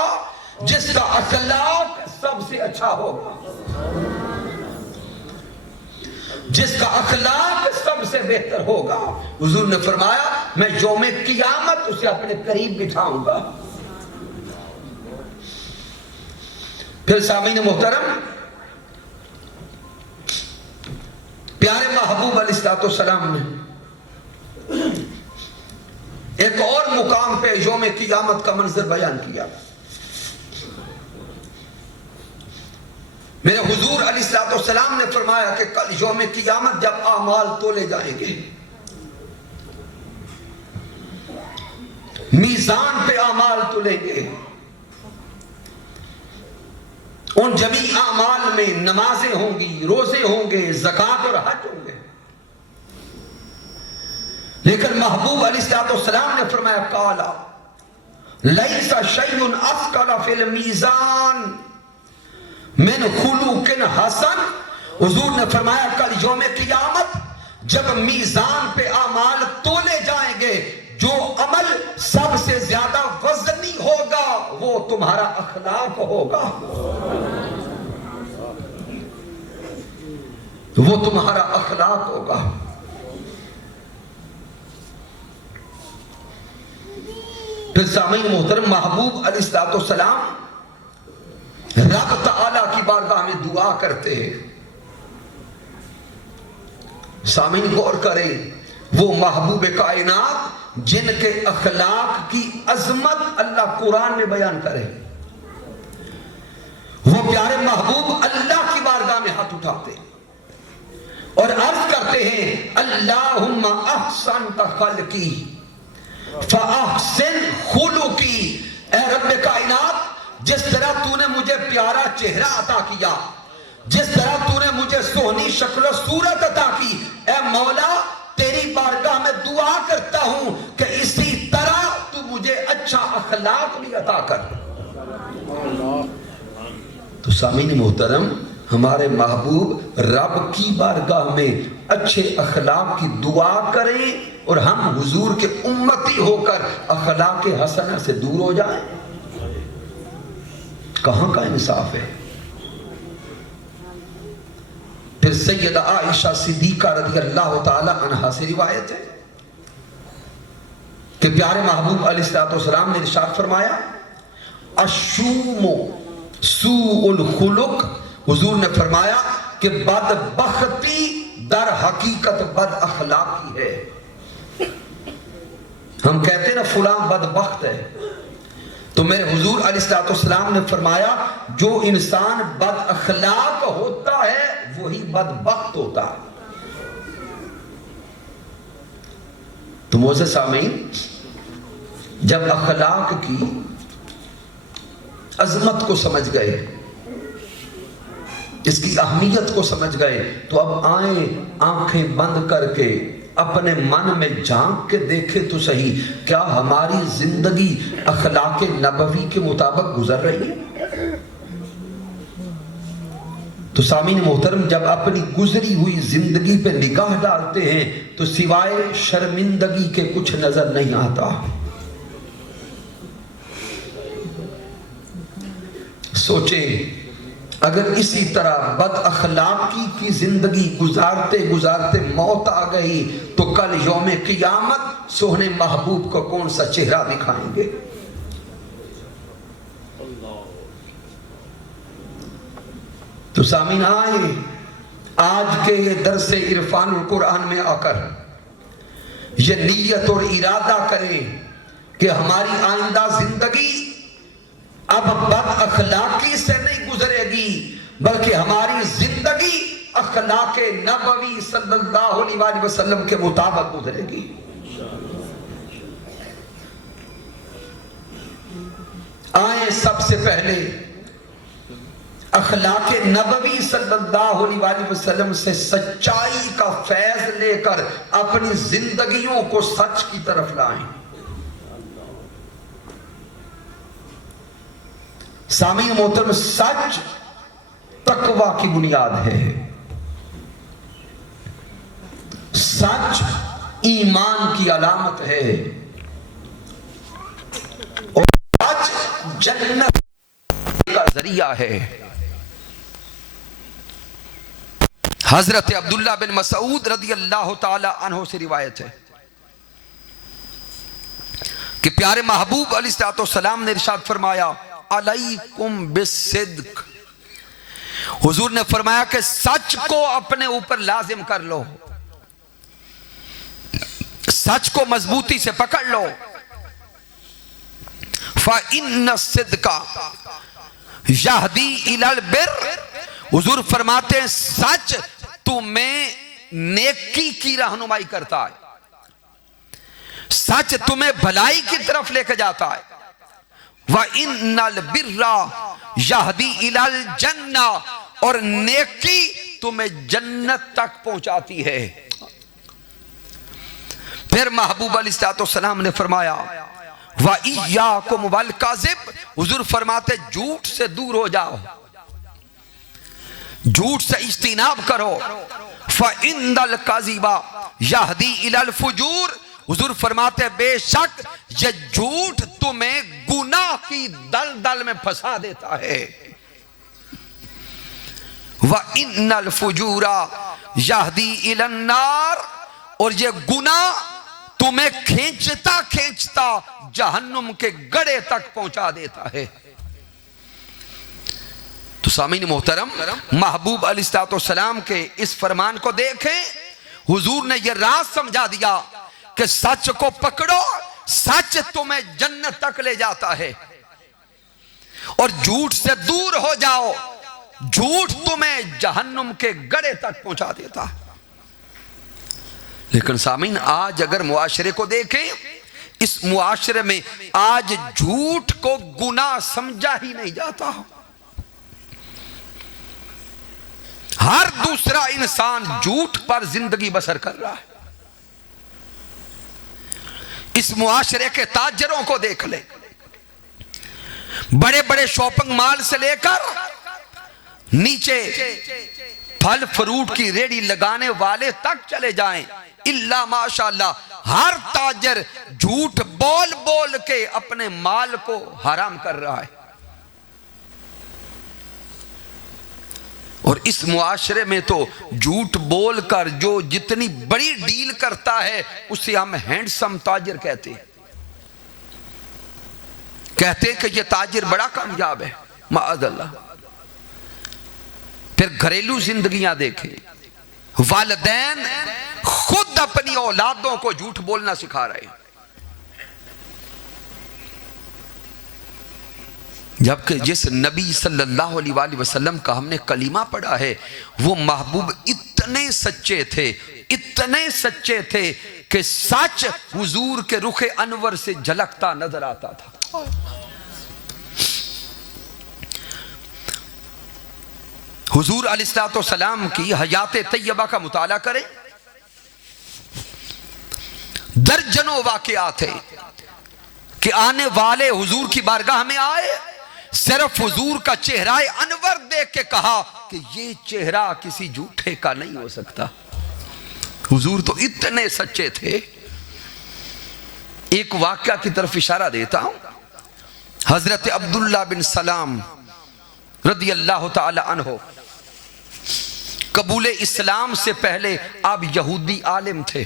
جس کا اخلاق سب سے اچھا ہوگا, جس کا اخلاق سب سے بہتر ہوگا. حضور نے فرمایا میں یوم قیامت اسے اپنے قریب بٹھاؤں گا. پھر سامعین محترم, پیارے محبوب علیہ السلام نے ایک اور مقام پہ یوم قیامت کا منظر بیان کیا. میرے حضور علیہ السلام نے فرمایا کہ کل یوم قیامت جب اعمال تولے جائیں گے, میزان پہ اعمال تولیں گے, ان جمی اعمال میں نمازیں ہوں گی, روزے ہوں گے, زکوٰۃ اور حج ہوں گے. لیکن محبوب علیہ السلام نے فرمایا قالا لیس شیء اثقل فی المیزان من خلوق حسن. حضور نے فرمایا کل یوم قیامت جب میزان پہ اعمال تولے جائیں گے, جو عمل سب سے زیادہ وزنی ہوگا وہ تمہارا اخلاق ہوگا, وہ تمہارا اخلاق ہوگا. پھر سامعین محترم, محبوب علیہ السلام رب تعالیٰ کی بارگاہ میں دعا کرتے ہیں. سامعین غور کریں, وہ محبوب کائنات جن کے اخلاق کی عظمت اللہ قرآن میں بیان کرے, وہ پیارے محبوب اللہ کی بارگاہ میں ہاتھ اٹھاتے اور عرض کرتے ہیں اللہم احسنت خلقی فاحسن خلقی. اے رب کائنات, جس طرح تو نے مجھے پیارا چہرہ عطا کیا, جس طرح تو نے مجھے سونی شکل و صورت عطا کی, اے مولا تیری بارگاہ میں دعا کرتا ہوں کہ اسی طرح تو مجھے اچھا اخلاق بھی عطا کر. تو سامعین محترم, ہمارے محبوب رب کی بارگاہ میں اچھے اخلاق کی دعا کریں اور ہم حضور کے امتی ہو کر اخلاق حسنہ سے دور ہو جائیں. کہاں کا انصاف ہے؟ پھر سیدہ عائشہ صدیقہ رضی اللہ تعالی عنہا سے روایت ہے کہ پیارے محبوب علیہ السلام نے ارشاد فرمایا الشوم سوء الخلق، حضور نے فرمایا کہ بدبختی در حقیقت بد اخلاقی ہے۔ ہم کہتے ہیں نا فلاں بدبخت ہے، تو میرے حضور علیہ السلام نے فرمایا جو انسان بد اخلاق ہوتا ہے وہی بدبخت ہوتا ہے۔ تو معزز سامعین، جب اخلاق کی عظمت کو سمجھ گئے، اس کی اہمیت کو سمجھ گئے، تو اب آئیں آنکھیں بند کر کے اپنے من میں جھانک کے دیکھے تو صحیح، کیا ہماری زندگی اخلاق نبوی کے مطابق گزر رہی ہے؟ تو سامعین محترم، جب اپنی گزری ہوئی زندگی پہ نگاہ ڈالتے ہیں تو سوائے شرمندگی کے کچھ نظر نہیں آتا۔ سوچیں اگر اسی طرح بد اخلاقی کی زندگی گزارتے گزارتے موت آ گئی تو کل یوم قیامت سوہنے محبوب کو کون سا چہرہ دکھائیں گے؟ تو سامعین آئے آج کے یہ درس عرفان القرآن میں آ کر یہ نیت اور ارادہ کریں کہ ہماری آئندہ زندگی اب بد اخلاقی سے نہیں گزرے گی، بلکہ ہماری زندگی اخلاق نبوی صلی اللہ علیہ وسلم کے مطابق گزرے گی۔ آئیں سب سے پہلے اخلاق نبوی صلی اللہ علیہ وسلم سے سچائی کا فیض لے کر اپنی زندگیوں کو سچ کی طرف لائیں۔ سامعین محترم، سچ تقوی کی بنیاد ہے، سچ ایمان کی علامت ہے، اور سچ جنت کا ذریعہ ہے۔ حضرت عبداللہ بن مسعود رضی اللہ تعالی عنہ سے روایت ہے کہ پیارے محبوب علیہ السلام نے ارشاد فرمایا علیکم بالصدق، حضور نے فرمایا کہ سچ کو اپنے اوپر لازم کر لو، سچ کو مضبوطی سے پکڑ لو۔ فَإِنَّ الصِّدْقَ يَهْدِي إِلَى الْبِرِّ، حضور فرماتے ہیں سچ تمہیں نیکی کی رہنمائی کرتا ہے، سچ تمہیں بھلائی کی طرف لے کے جاتا ہے۔ وَإِنَّ الْبِرَّ يَهْدِي إِلَى الْجَنَّةِ، اور نیکی تمہیں جنت تک پہنچاتی ہے۔ پھر محبوب علیہ السلام نے فرمایا وَإِيَّاكُمْ وَالْكَذِبَ، حضور فرماتے جھوٹ سے دور ہو جاؤ، جھوٹ سے اجتناب کرو۔ فَإِنَّ الْكَذِبَ يَهْدِي إِلَى الْفُجُورِ، حضور فرماتے بے شک یہ جھوٹ تمہیں گناہ کی دلدل میں پھنسا دیتا ہے۔ وَإِنَّ الْفُجُورَ يَهْدِي إِلَى النَّارِ، اور یہ گناہ تمہیں کھینچتا کھینچتا جہنم کے گڑھے تک پہنچا دیتا ہے۔ تو سامعین محترم، محبوب علیہ السلام کے اس فرمان کو دیکھیں، حضور نے یہ راز سمجھا دیا کہ سچ کو پکڑو، سچ تمہیں جنت تک لے جاتا ہے، اور جھوٹ سے دور ہو جاؤ، جھوٹ تمہیں جہنم کے گڑھے تک پہنچا دیتا ہے۔ لیکن سامعین آج اگر معاشرے کو دیکھیں، اس معاشرے میں آج جھوٹ کو گناہ سمجھا ہی نہیں جاتا۔ ہر دوسرا انسان جھوٹ پر زندگی بسر کر رہا ہے۔ اس معاشرے کے تاجروں کو دیکھ لے، بڑے بڑے شاپنگ مال سے لے کر نیچے پھل فروٹ کی ریڑھی لگانے والے تک چلے جائیں، اللہ ماشاءاللہ ہر تاجر جھوٹ بول بول کے اپنے مال کو حرام کر رہا ہے۔ اور اس معاشرے میں تو جھوٹ بول کر جو جتنی بڑی ڈیل کرتا ہے اسے ہم ہینڈسم تاجر کہتے ہیں کہ یہ تاجر بڑا کامیاب ہے، معاذ اللہ۔ پھر گھریلو زندگیاں دیکھیں، والدین خود اپنی اولادوں کو جھوٹ بولنا سکھا رہے ہیں، جبکہ جس نبی صلی اللہ علیہ وآلہ وسلم کا ہم نے کلمہ پڑھا ہے وہ محبوب اتنے سچے تھے کہ سچ حضور کے رخ انور سے جھلکتا نظر آتا تھا۔ حضور علیہ السلام کی حیات طیبہ کا مطالعہ کریں، درجنوں واقعات ہیں کہ آنے والے حضور کی بارگاہ میں آئے، صرف حضور کا چہرہ انور دیکھ کے کہا کہ یہ چہرہ کسی جھوٹے کا نہیں ہو سکتا۔ حضور تو اتنے سچے تھے۔ ایک واقعہ کی طرف اشارہ دیتا ہوں، حضرت عبداللہ بن سلام رضی اللہ تعالی عنہ قبول اسلام سے پہلے آپ یہودی عالم تھے۔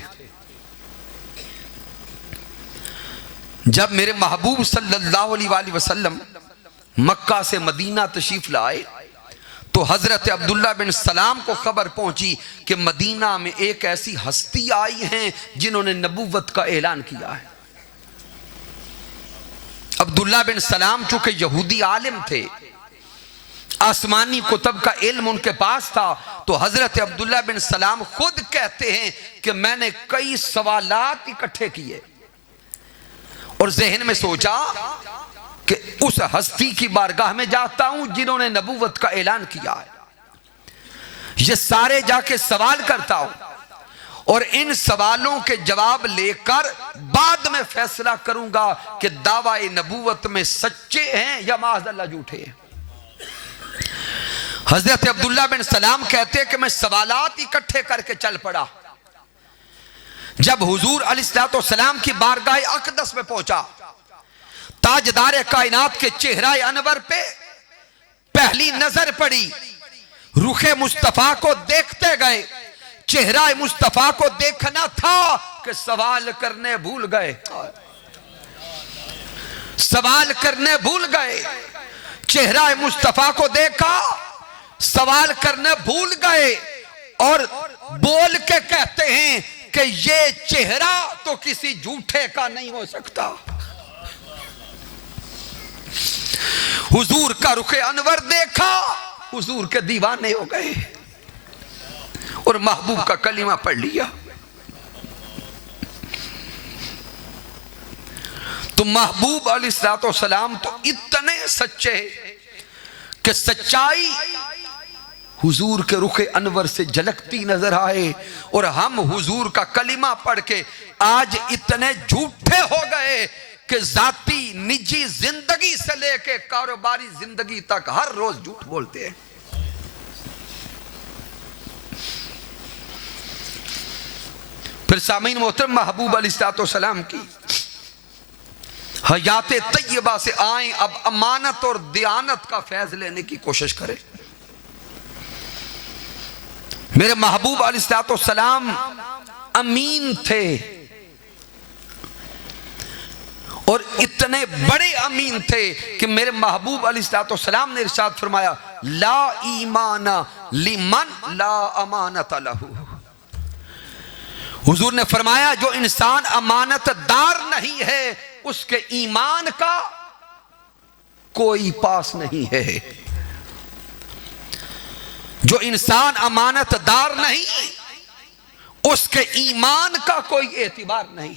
جب میرے محبوب صلی اللہ علیہ وآلہ وسلم مکہ سے مدینہ تشریف لائے تو حضرت عبداللہ بن سلام کو خبر پہنچی کہ مدینہ میں ایک ایسی ہستی آئی ہیں جنہوں نے نبوت کا اعلان کیا ہے۔ عبداللہ بن سلام چونکہ یہودی عالم تھے، آسمانی کتب کا علم ان کے پاس تھا، تو حضرت عبداللہ بن سلام خود کہتے ہیں کہ میں نے کئی سوالات اکٹھے کیے اور ذہن میں سوچا کہ اس ہستی کی بارگاہ میں جاتا ہوں جنہوں نے نبوت کا اعلان کیا ہے، یہ سارے جا کے سوال کرتا ہوں اور ان سوالوں کے جواب لے کر بعد میں فیصلہ کروں گا کہ دعوی نبوت میں سچے ہیں یا معاذ اللہ جھوٹے ہیں۔ حضرت عبداللہ بن سلام کہتے کہ میں سوالات اکٹھے کر کے چل پڑا۔ جب حضور علیہ السلام کی بارگاہ اقدس میں پہنچا، تاجدار کائنات کے چہرہ انور پہ پہلی نظر پڑی، رخ مصطفیٰ کو دیکھتے گئے، چہرہ مصطفیٰ کو دیکھنا تھا کہ سوال کرنے بھول گئے، چہرہ مصطفیٰ کو دیکھا، سوال کرنے بھول گئے اور بول کے کہتے ہیں کہ یہ چہرہ تو کسی جھوٹے کا نہیں ہو سکتا۔ حضور کا رخ انور دیکھا، حضور کے دیوانے ہو گئے اور محبوب کا کلمہ پڑھ لیا۔ تو محبوب علیہ السلام تو اتنے سچے کہ سچائی حضور کے رخ انور سے جھلکتی نظر آئے، اور ہم حضور کا کلمہ پڑھ کے آج اتنے جھوٹے ہو گئے کہ ذاتی نجی زندگی سے لے کے کاروباری زندگی تک ہر روز جھوٹ بولتے ہیں۔ پھر سامعین محترم، محبوب علیہ السلام کی حیات طیبہ سے آئیں، اب امانت اور دیانت کا فیض لینے کی کوشش کریں۔ میرے محبوب علیہ السلام امین تھے اور اتنے بڑے امین تھے کہ میرے محبوب علیہ السلام نے ارشاد فرمایا، لا ایمان لمن لا امانت لہ۔ حضور نے فرمایا جو انسان امانت دار نہیں ہے اس کے ایمان کا کوئی پاس نہیں ہے۔ جو انسان امانت دار نہیں اس کے ایمان کا کوئی اعتبار نہیں۔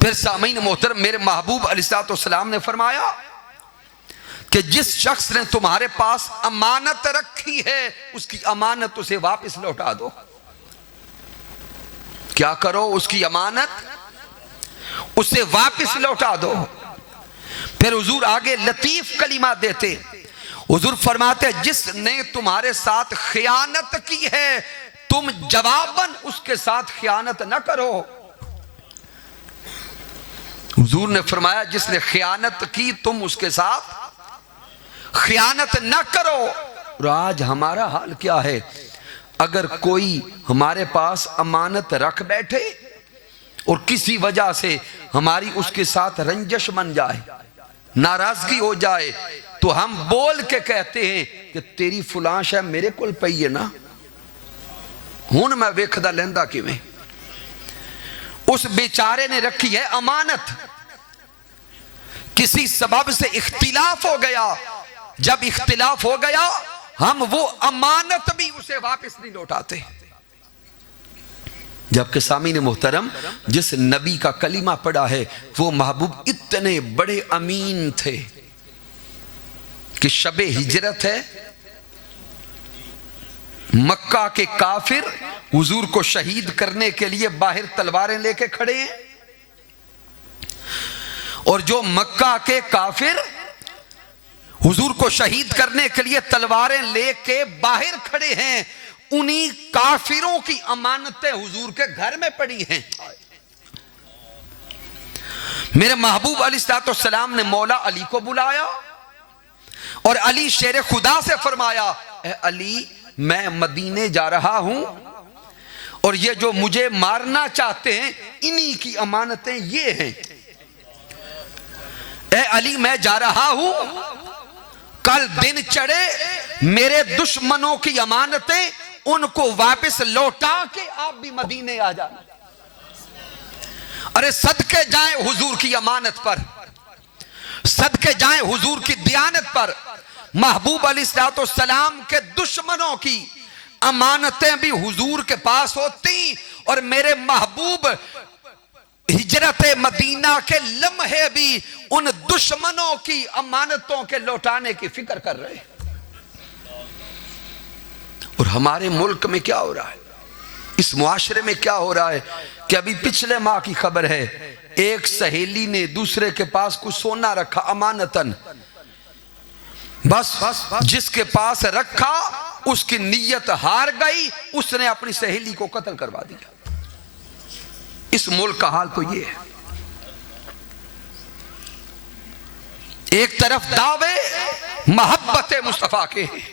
پھر سامعین محترم، میرے محبوب علیہ السلام نے فرمایا کہ جس شخص نے تمہارے پاس امانت رکھی ہے اس کی امانت اسے واپس لوٹا دو۔ کیا کرو؟ اس کی امانت اسے واپس لوٹا دو۔ پھر حضور آگے لطیف کلمہ دیتے، حضور فرماتے جس نے تمہارے ساتھ خیانت کی ہے تم جواباً اس کے ساتھ خیانت نہ کرو۔ حضور نے فرمایا جس نے خیانت کی تم اس کے ساتھ خیانت نہ کرو۔ اور آج ہمارا حال کیا ہے؟ اگر کوئی ہمارے پاس امانت رکھ بیٹھے اور کسی وجہ سے ہماری اس کے ساتھ رنجش بن جائے، ناراضگی ہو جائے، تو ہم بول کے کہتے ہیں کہ تیری فلاں شے میرے کول پئی ہے نا، ہن میں ویکھدا لیندا کیویں۔ اس بیچارے نے رکھی ہے امانت، کسی سبب سے اختلاف ہو گیا، جب اختلاف ہو گیا ہم وہ امانت بھی اسے واپس نہیں لوٹاتے۔ جبکہ سامعین محترم، جس نبی کا کلمہ پڑھا ہے وہ محبوب اتنے بڑے امین تھے کہ شب ہجرت ہے، مکہ کے کافر حضور کو شہید کرنے کے لیے باہر تلواریں لے کے کھڑے ہیں، اور جو مکہ کے کافر حضور کو شہید کرنے کے لیے تلواریں لے کے باہر کھڑے ہیں، انہی کافروں کی امانتیں حضور کے گھر میں پڑی ہیں۔ میرے محبوب علیہ السلام نے مولا علی کو بلایا اور علی شیر خدا سے فرمایا، اے علی میں مدینے جا رہا ہوں اور یہ جو مجھے مارنا چاہتے ہیں انہی کی امانتیں یہ ہیں۔ اے علی میں جا رہا ہوں، کل دن چڑھے، میرے دشمنوں کی امانتیں ان کو واپس لوٹا کے آپ بھی مدینے آ جانا۔ ارے صدقے جائیں حضور کی امانت پر، صدقے جائیں حضور کی دیانت پر۔ محبوب علیہ السلام کے دشمنوں کی امانتیں بھی حضور کے پاس ہوتی، اور میرے محبوب ہجرت مدینہ کے لمحے بھی ان دشمنوں کی امانتوں کے لوٹانے کی فکر کر رہے۔ اور ہمارے ملک میں کیا ہو رہا ہے، اس معاشرے میں کیا ہو رہا ہے کہ ابھی پچھلے ماہ کی خبر ہے، ایک سہیلی نے دوسرے کے پاس کچھ سونا رکھا امانتاً، بس جس کے پاس رکھا اس کی نیت ہار گئی، اس نے اپنی سہیلی کو قتل کروا دیا۔ اس ملک کا حال تو یہ ہے، ایک طرف دعوے محبت مصطفیٰ کے ہیں،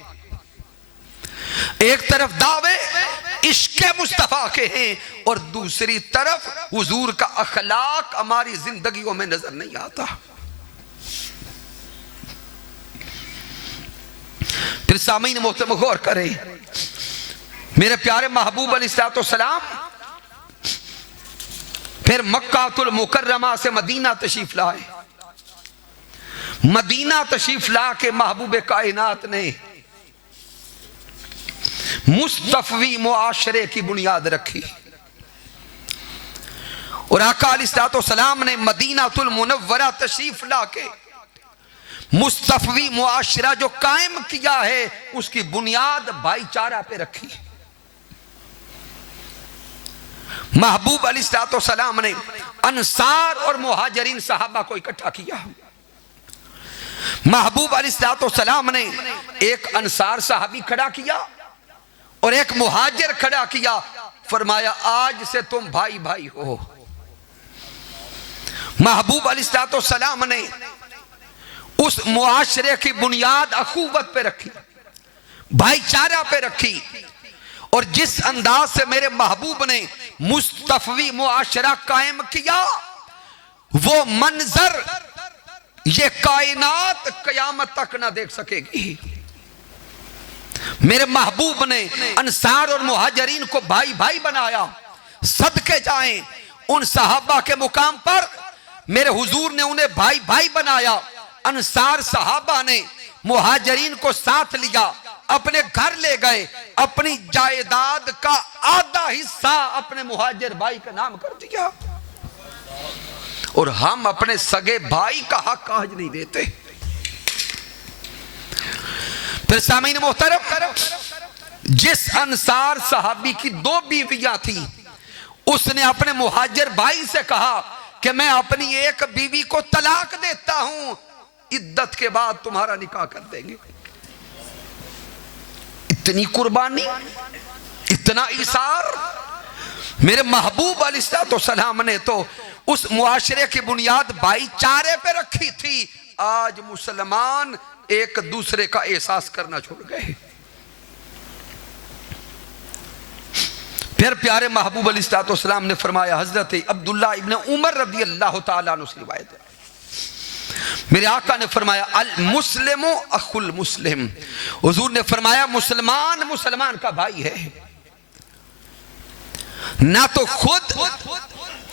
ایک طرف دعوے عشق مصطفیٰ کے ہیں، اور دوسری طرف حضور کا اخلاق ہماری زندگیوں میں نظر نہیں آتا۔ پھر سامعین محترم غور کریں، میرے پیارے محبوب علیہ السلام پھر مکہ المکرمہ سے مدینہ تشریف لائے۔ مدینہ تشریف لا کے محبوب کائنات نے مصطفی معاشرے کی بنیاد رکھی، اور آقا علیہ السلام نے مدینہ المنورہ تشریف لا کے مصطفی معاشرہ جو قائم کیا ہے اس کی بنیاد بھائی چارہ پہ رکھی۔ محبوب علیہ السلام نے انصار اور مہاجرین صحابہ کو اکٹھا کیا۔ محبوب علیہ السلام نے ایک انصار صحابی کھڑا کیا اور ایک مہاجر کھڑا کیا، فرمایا آج سے تم بھائی بھائی ہو۔ محبوب علیہ السلام نے اس معاشرے کی بنیاد اخوت پہ رکھی، بھائی چارہ پہ رکھی، اور جس انداز سے میرے محبوب نے مصطفی معاشرہ قائم کیا، وہ منظر یہ کائنات قیامت تک نہ دیکھ سکے گی۔ میرے محبوب نے انصار اور مہاجرین کو بھائی بھائی بنایا۔ صدقے جائیں ان صحابہ کے مقام پر میرے حضور نے انہیں بھائی بھائی بنایا۔ انصار صحابہ نے مہاجرین کو ساتھ لیا، اپنے گھر لے گئے، اپنی جائیداد کا آدھا حصہ اپنے مہاجر بھائی کا نام کر دیا، اور ہم اپنے سگے بھائی کا حق آج نہیں دیتے۔ پھر سامعین محترم، جس انصار صحابی کی 2 بیویاں تھیں، اس نے اپنے مہاجر بھائی سے کہا کہ میں اپنی ایک بیوی کو طلاق دیتا ہوں، عدت کے بعد تمہارا نکاح کر دیں گے۔ اتنی قربانی، اتنا ایثار۔ میرے محبوب علیہ السلام نے تو اس معاشرے کی بنیاد بھائی چارے پہ رکھی تھی، آج مسلمان ایک دوسرے کا احساس کرنا چھوڑ گئے۔ پھر پیارے محبوب علیہ السلام نے فرمایا، حضرت عبداللہ ابن عمر رضی اللہ تعالیٰ عنہ سے روایت ہے، میرے آقا نے فرمایا المسلم اخو المسلم، حضور نے فرمایا مسلمان مسلمان کا بھائی ہے، نہ تو خود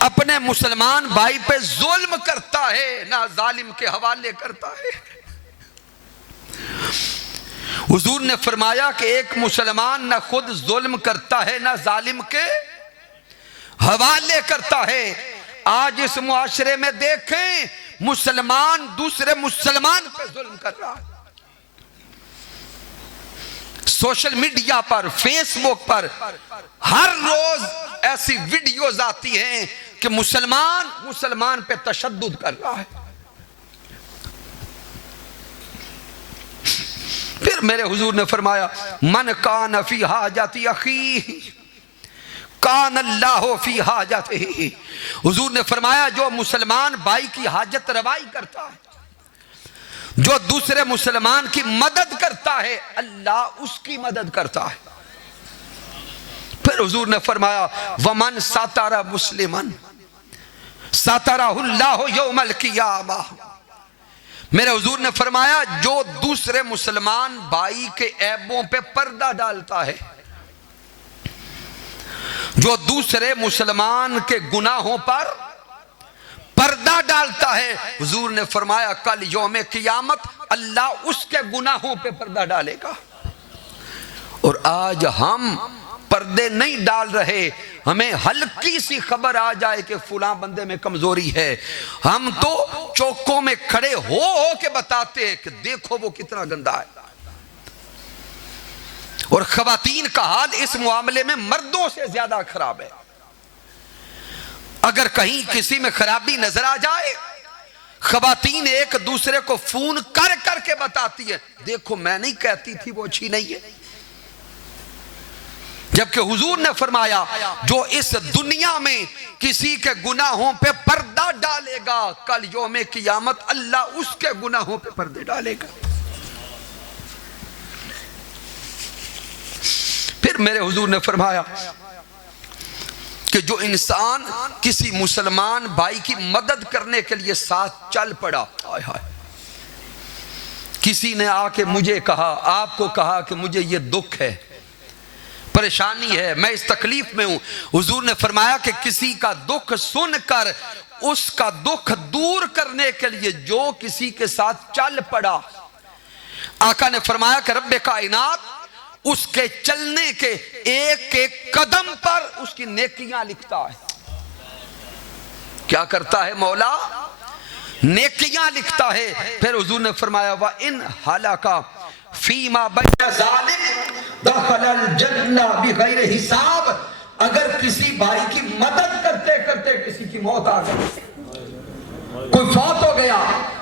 اپنے مسلمان بھائی پہ ظلم کرتا ہے نہ ظالم کے حوالے کرتا ہے۔ حضور نے فرمایا کہ ایک مسلمان نہ خود ظلم کرتا ہے نہ ظالم کے حوالے کرتا ہے۔ آج اس معاشرے میں دیکھیں مسلمان دوسرے مسلمان پہ ظلم کر رہا ہے، سوشل میڈیا پر، فیس بک پر ہر روز ایسی ویڈیوز آتی ہیں کہ مسلمان پہ تشدد کر رہا ہے۔ پھر میرے حضور نے فرمایا من کان فی حاجت اخیہ کان اللہ فی حاجتہ، حضور نے فرمایا جو مسلمان بھائی کی حاجت روائی کرتا ہے، جو دوسرے مسلمان کی مدد کرتا ہے، اللہ اس کی مدد کرتا ہے۔ پھر حضور نے فرمایا ومن ساتر مسلمن ساترہ اللہ یوم القیامہ، میرے حضور نے فرمایا جو دوسرے مسلمان بھائی کے عیبوں پہ پردہ ڈالتا ہے، جو دوسرے مسلمان کے گناہوں پر پردہ ڈالتا ہے، حضور نے فرمایا کل یوم قیامت اللہ اس کے گناہوں پہ پردہ ڈالے گا۔ اور آج ہم پردے نہیں ڈال رہے، ہمیں ہلکی سی خبر آ جائے کہ فلاں بندے میں کمزوری ہے، ہم تو چوکوں میں کھڑے ہو کے بتاتے ہیں کہ دیکھو وہ کتنا گندا ہے۔ اور خواتین کا حال اس معاملے میں مردوں سے زیادہ خراب ہے۔ اگر کہیں کسی میں خرابی نظر آ جائے، خواتین ایک دوسرے کو فون کر کر کے بتاتی ہے دیکھو میں نہیں کہتی تھی وہ اچھی نہیں ہے، جبکہ حضور نے فرمایا جو اس دنیا میں کسی کے گناہوں پہ پردہ ڈالے گا کل یوم قیامت اللہ اس کے گناہوں پہ پردے ڈالے گا۔ پھر میرے حضور نے فرمایا کہ جو انسان کسی مسلمان بھائی کی مدد کرنے کے لیے ساتھ چل پڑا، کسی نے آ کے مجھے کہا، آپ کو کہا کہ مجھے یہ دکھ ہے، پریشانی ہے، میں اس تکلیف میں ہوں، حضور نے فرمایا کہ کسی کا دکھ سن کر اس کا دکھ دور کرنے کے لیے جو کسی کے ساتھ چل پڑا، آقا نے فرمایا کہ رب کائنات اس کے چلنے کے ایک ایک قدم پر اس کی نیکیاں لکھتا ہے۔ کیا کرتا ہے مولا؟ نیکیاں لکھتا ہے۔ پھر حضور نے فرمایا وَإِنْ هَلَكَ فِيمَا بَيْنَ ذَلِكَ دَخَلَ الْجَنَّةَ بِغَيْرِ حساب، اگر کسی بھائی کی مدد کرتے کرتے کسی کی موت آ گئی، کوئی فوت ہو گیا،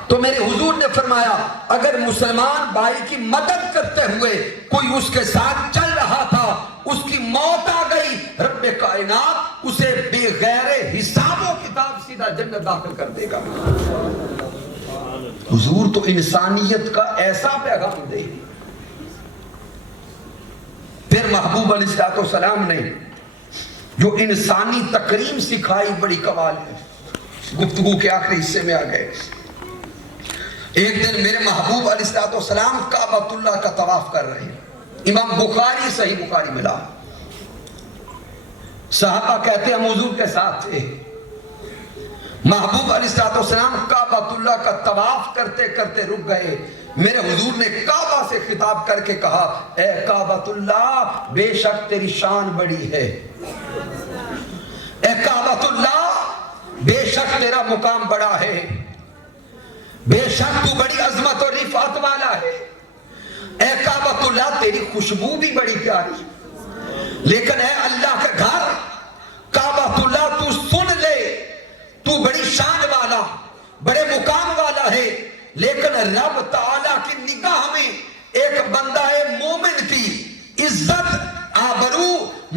تو میرے حضور نے فرمایا اگر مسلمان بھائی کی مدد کرتے ہوئے کوئی اس کے ساتھ چل رہا تھا، اس کی موت آ گئی، رب کائنات اسے بغیر حساب و کتاب سیدھا جنت داخل کر دے گا۔ حضور تو انسانیت کا ایسا پیغام دے۔ پھر محبوب علیہ السلام نے جو انسانی تکریم سکھائی بڑی کمال ہے۔ گفتگو کے آخری حصے میں آ گئے۔ ایک دن میرے محبوب علیہ السلام کعبۃ اللہ کا طواف کر رہے ہیں، امام بخاری صحیح بخاری ملا، صحابہ کہتے ہیں ہم حضور کے ساتھ تھے، محبوب علیہ السلام کعبۃ اللہ کا طواف کرتے کرتے رک گئے، میرے حضور نے کعبہ سے خطاب کر کے کہا اے کعبۃ اللہ بے شک تیری شان بڑی ہے، اے کعبۃ اللہ بے شک تیرا مقام بڑا ہے، بے شک تو بڑی عظمت اور رفعت والا ہے، اے کعبۃ اللہ تیری خوشبو بھی بڑی پیاری، لیکن اے اللہ کے گھر کعبۃ اللہ تو سن لے تو بڑی شان والا بڑے مقام والا ہے، لیکن رب تعالیٰ کی نگاہ میں ایک بندہ مومن کی عزت آبرو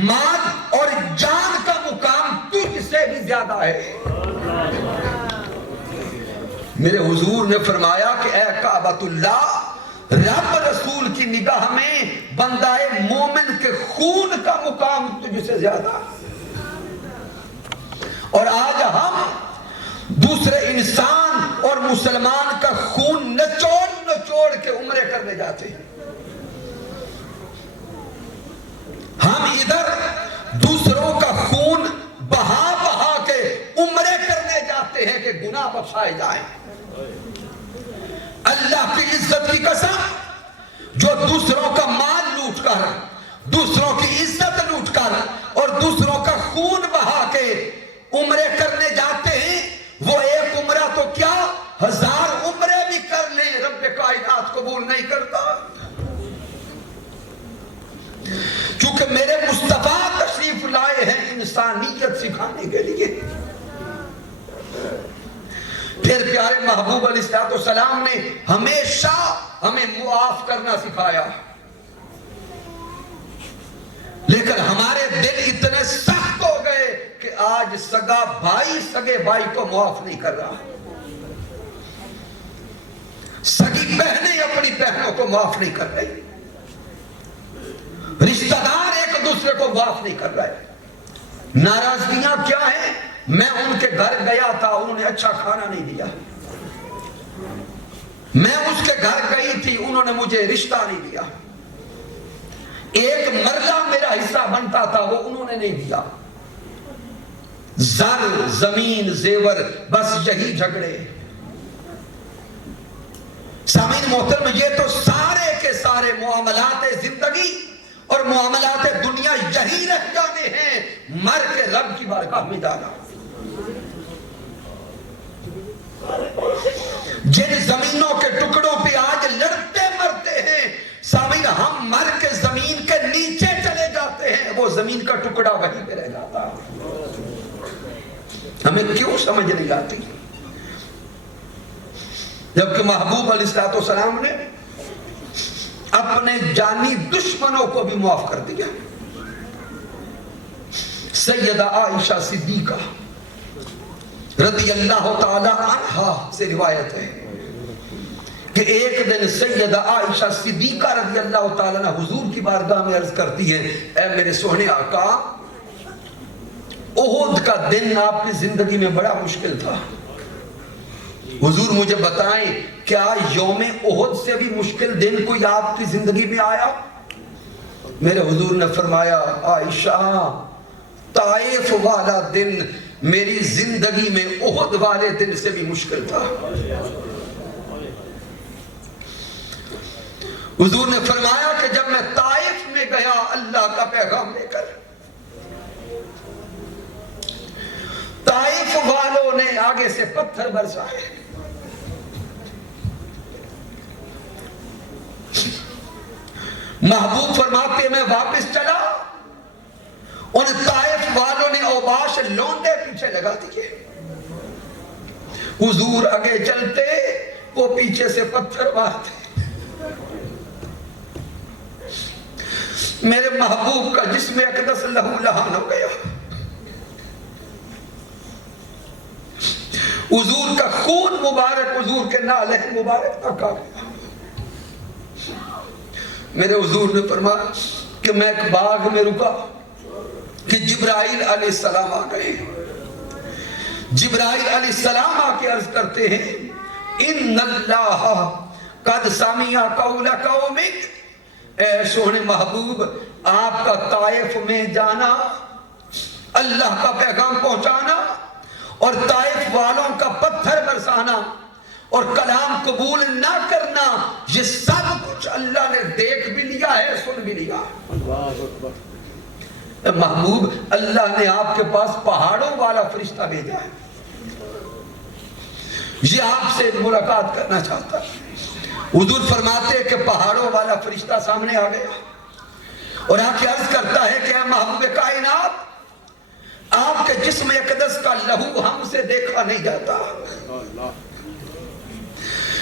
مال اور جان کا مقام تجھ سے بھی زیادہ ہے۔ میرے حضور نے فرمایا کہ اے کعبۃ اللہ، رب رسول کی نگاہ میں بندہ مومن کے خون کا مقام تجھ سے زیادہ، اور آج ہم دوسرے انسان اور مسلمان کا خون نچوڑ نچوڑ کے عمرے کرنے جاتے ہیں. ہم ادھر دوسروں کا خون بہا بہا کے عمرے کرنے جاتے ہیں کہ گناہ بخشائے جائیں. اللہ کی عزت کی قسم، جو دوسروں کا مال لوٹ کر، دوسروں کی عزت لوٹ کر اور دوسروں کا خون بہا کے عمرے کرنے جاتے ہیں، وہ ایک عمرہ تو کیا 1000 عمرے بھی کر لیں رب کائنات قبول نہیں کرتا. چونکہ میرے مصطفیٰ تشریف لائے ہیں انسانیت سکھانے کے لیے. پھر پیارے محبوب علیہ السلام نے ہمیشہ ہمیں معاف کرنا سکھایا، لیکن ہمارے دل اتنے سخت ہو گئے کہ آج سگا بھائی سگے بھائی کو معاف نہیں کر رہا، سگی بہنیں اپنی بہنوں کو معاف نہیں کر رہی، رشتہ دار ایک دوسرے کو معاف نہیں کر رہے. ناراضگیاں کیا ہیں؟ میں ان کے گھر گیا تھا، انہوں نے اچھا کھانا نہیں دیا. میں اس کے گھر گئی تھی، انہوں نے مجھے رشتہ نہیں دیا. ایک مرلہ میرا حصہ بنتا تھا، وہ انہوں نے نہیں دیا. زر، زمین، زیور، بس یہی جھگڑے. سامعین محترم، یہ تو سارے کے سارے معاملات زندگی اور معاملات دنیا یہی رہ جانے ہیں مر کے رب کی بارگاہ میں جانا. جن زمینوں کے ٹکڑوں پہ آج لڑتے مرتے ہیں سامعین، ہم مر کے زمین کے نیچے چلے جاتے ہیں، وہ زمین کا ٹکڑا وہیں پہ رہ جاتا. ہمیں کیوں سمجھ نہیں آتی؟ جبکہ محبوب علیہ السلام نے اپنے جانی دشمنوں کو بھی معاف کر دیا. سیدہ عائشہ صدیقہ رضی اللہ تعالی عنہا سے روایت ہے کہ ایک دن سیدہ عائشہ صدیقہ رضی اللہ تعالی عنہ حضور کی بارگاہ میں عرض کرتی ہے، اے میرے سونے آقا، احد کا دن آپ کی زندگی میں بڑا مشکل تھا، حضور مجھے بتائیں کیا یوم احد سے بھی مشکل دن کوئی آپ کی زندگی میں آیا؟ میرے حضور نے فرمایا، عائشہ، طائف والا دن میری زندگی میں احد والے دن سے بھی مشکل تھا. حضور نے فرمایا کہ جب میں طائف میں گیا اللہ کا پیغام لے کر، طائف والوں نے آگے سے پتھر برسائے، محبوب فرماتے میں واپس چلا، ان طائف والوں نے اوباش لونڈے پیچھے لگا دیے. حضور آگے چلتے، وہ پیچھے سے پتھر مارتے. میرے محبوب کا جسم اقدس لہو لہان ہو گیا، حضور کا خون مبارک حضور کے نالے مبارک تک آ گیا. میرے حضور نے فرمایا کہ میں ایک باغ میں رکا کہ جبرائیل علیہ السلام آ گئے. جبرائیل علیہ السلام آ کے عرض کرتے ہیں، ان اللہ قد سمع قول قومک، اے سونے محبوب، آپ کا طائف میں جانا، اللہ کا پیغام پہنچانا اور طائف والوں کا پتھر برسانا اور کلام قبول نہ کرنا، یہ سب کچھ اللہ نے دیکھ بھی لیا ہے، سن بھی لیا. محبوب، اللہ نے آپ کے پاس پہاڑوں والا فرشتہ بھیجا ہے، یہ آپ سے ملاقات کرنا چاہتا ہے. حضور فرماتے ہیں کہ پہاڑوں والا فرشتہ سامنے آ گیا اور آ کے عرض کرتا ہے کہ اے محبوب کائنات، آپ کے جسم اقدس کا لہو ہم سے دیکھا نہیں جاتا.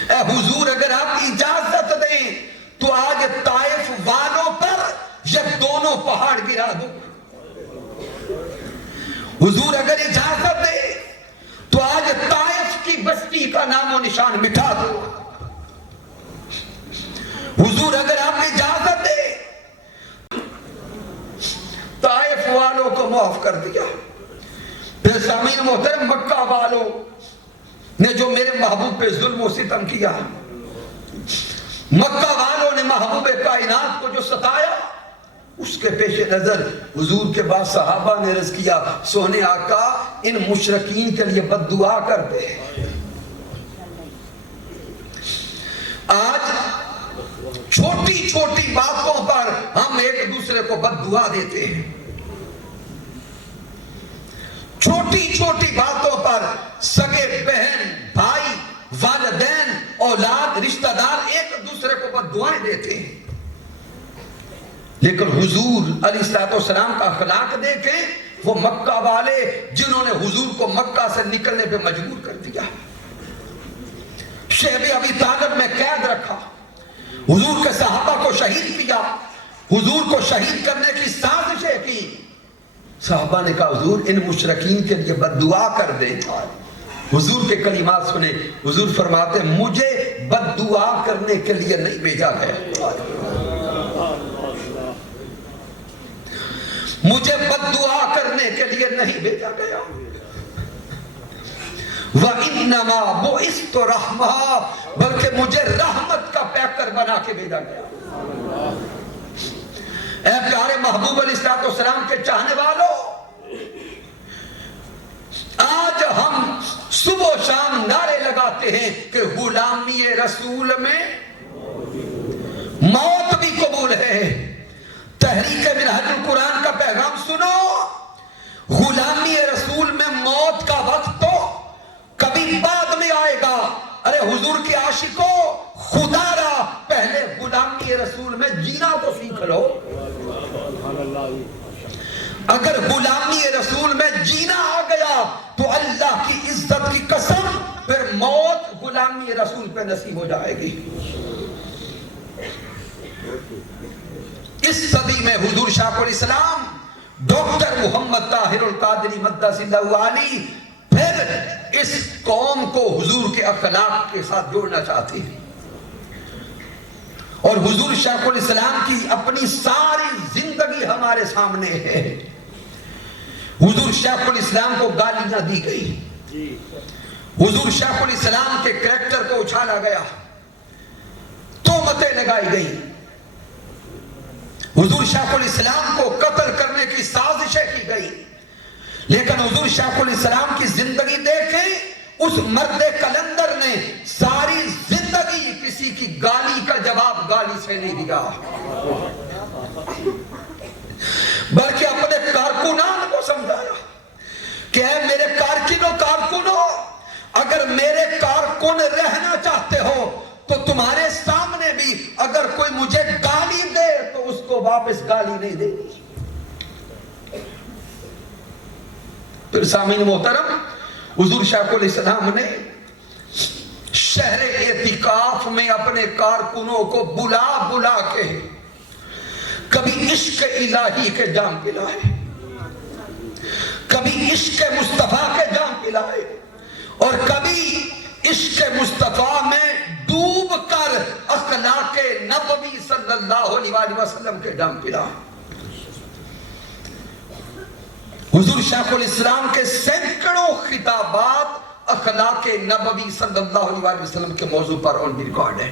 اے حضور، اگر آپ اجازت دیں تو آج طائف والوں پر یہ دونوں پہاڑ گرا دوں. حضور اگر اجازت دیں تو آج طائف کی بستی کا نام و نشان مٹا دو. حضور اگر آپ نے اجازت دے طائف والوں کو معاف کر دیا. پھر سامعین محترم مکہ والوں نے جو میرے محبوب پہ ظلم و ستم کیا, مکہ والوں نے محبوب کائنات کو جو ستایا, اس کے پیش نظر حضور کے بعد صحابہ نے عرض کیا سونے آقا ان مشرکین کے لیے بد دعا کر دے. آج چھوٹی چھوٹی باتوں پر ہم ایک دوسرے کو بد دعا دیتے ہیں. چھوٹی چھوٹی باتوں پر سگے بہن بھائی والدین اولاد رشتہ دار ایک دوسرے کو بد دعائیں دیتے ہیں. لیکن حضور علیہ السلام کا اخلاق دیکھیں, وہ مکہ والے جنہوں نے حضور کو مکہ سے نکلنے پہ مجبور کر دیا, شعب ابی طالب میں قید رکھا, حضور کے صحابہ کو شہید کیا, حضور کو شہید کرنے کی سازشیں کی. صحابہ نے کہا حضور ان مشرکین کے لیے بد دعا کر دے. حضور کے کلمات سنے, حضور فرماتے مجھے بد دعا کرنے کے لیے نہیں بھیجا گیا, مجھے بد دعا کرنے کے لیے نہیں بھیجا گیا. وَإِنَّمَا بُعِثْتُ رَحْمَةً, بلکہ مجھے رحمت کا پیکر بنا کے بھیجا گیا. اے پیارے محبوب علیہ السلام کے چاہنے والوں, آج ہم صبح و شام نعرے لگاتے ہیں کہ غلامی رسول میں موت بھی قبول ہے. تحریک منہج القرآن کا پیغام سنو, غلامی رسول میں موت کا وقت تو کبھی بعد میں آئے گا. ارے حضور کے عاشقوں, خدا را پہلے غلامی رسول میں جینا تو سیکھ لو. اگر غلامی رسول میں جینا آ گیا تو اللہ کی عزت کی قسم پھر موت غلامی رسول پہ نصیب ہو جائے گی. اس صدی میں حضور شاہ الاسلام ڈاکٹر محمد طاہر القادری مدث اللہ علیہ پھر اس قوم کو حضور کے اخلاق کے ساتھ جوڑنا چاہتے ہیں. اور حضور شاہ الاسلام کی اپنی ساری زندگی ہمارے سامنے ہے. حضور شاہ الاسلام کو گالیاں دی گئی, حضور شاہ الاسلام کے کریکٹر کو اچھالا گیا, تہمتیں لگائی گئی, حضور شاہ الاسلام کو قتل کرنے کی سازشیں کی گئی. لیکن حضور شاہ الاسلام کی زندگی دیکھیں, اس مرد کلندر نے ساری زندگی کسی کی گالی کا جواب گالی سے نہیں دیا, بلکہ اپنے کارکنان کو سمجھایا کہ اے میرے کارکنوں, اگر میرے کارکن رہنا چاہتے ہو تو تمہارے سامنے بھی اگر کوئی مجھے گالی دے تو اس کو واپس گالی نہیں دے گی. پھر سامعین محترم, حضور شاہ الاسلام نے شہر اعتکاف میں اپنے کارکنوں کو بلا بلا کے کبھی عشق الہی کے جام پلائے, کبھی عشق مصطفیٰ کے جام پلائے, اور کبھی عشق مصطفیٰ میں ڈوب کر اخلاق نبوی صلی اللہ علیہ وسلم کے جام پلائے. حضور شیخ الاسلام کے سینکڑوں خطابات اخلاق نبوی صلی اللہ علیہ وسلم کے موضوع پر آن دی ریکارڈ ہیں.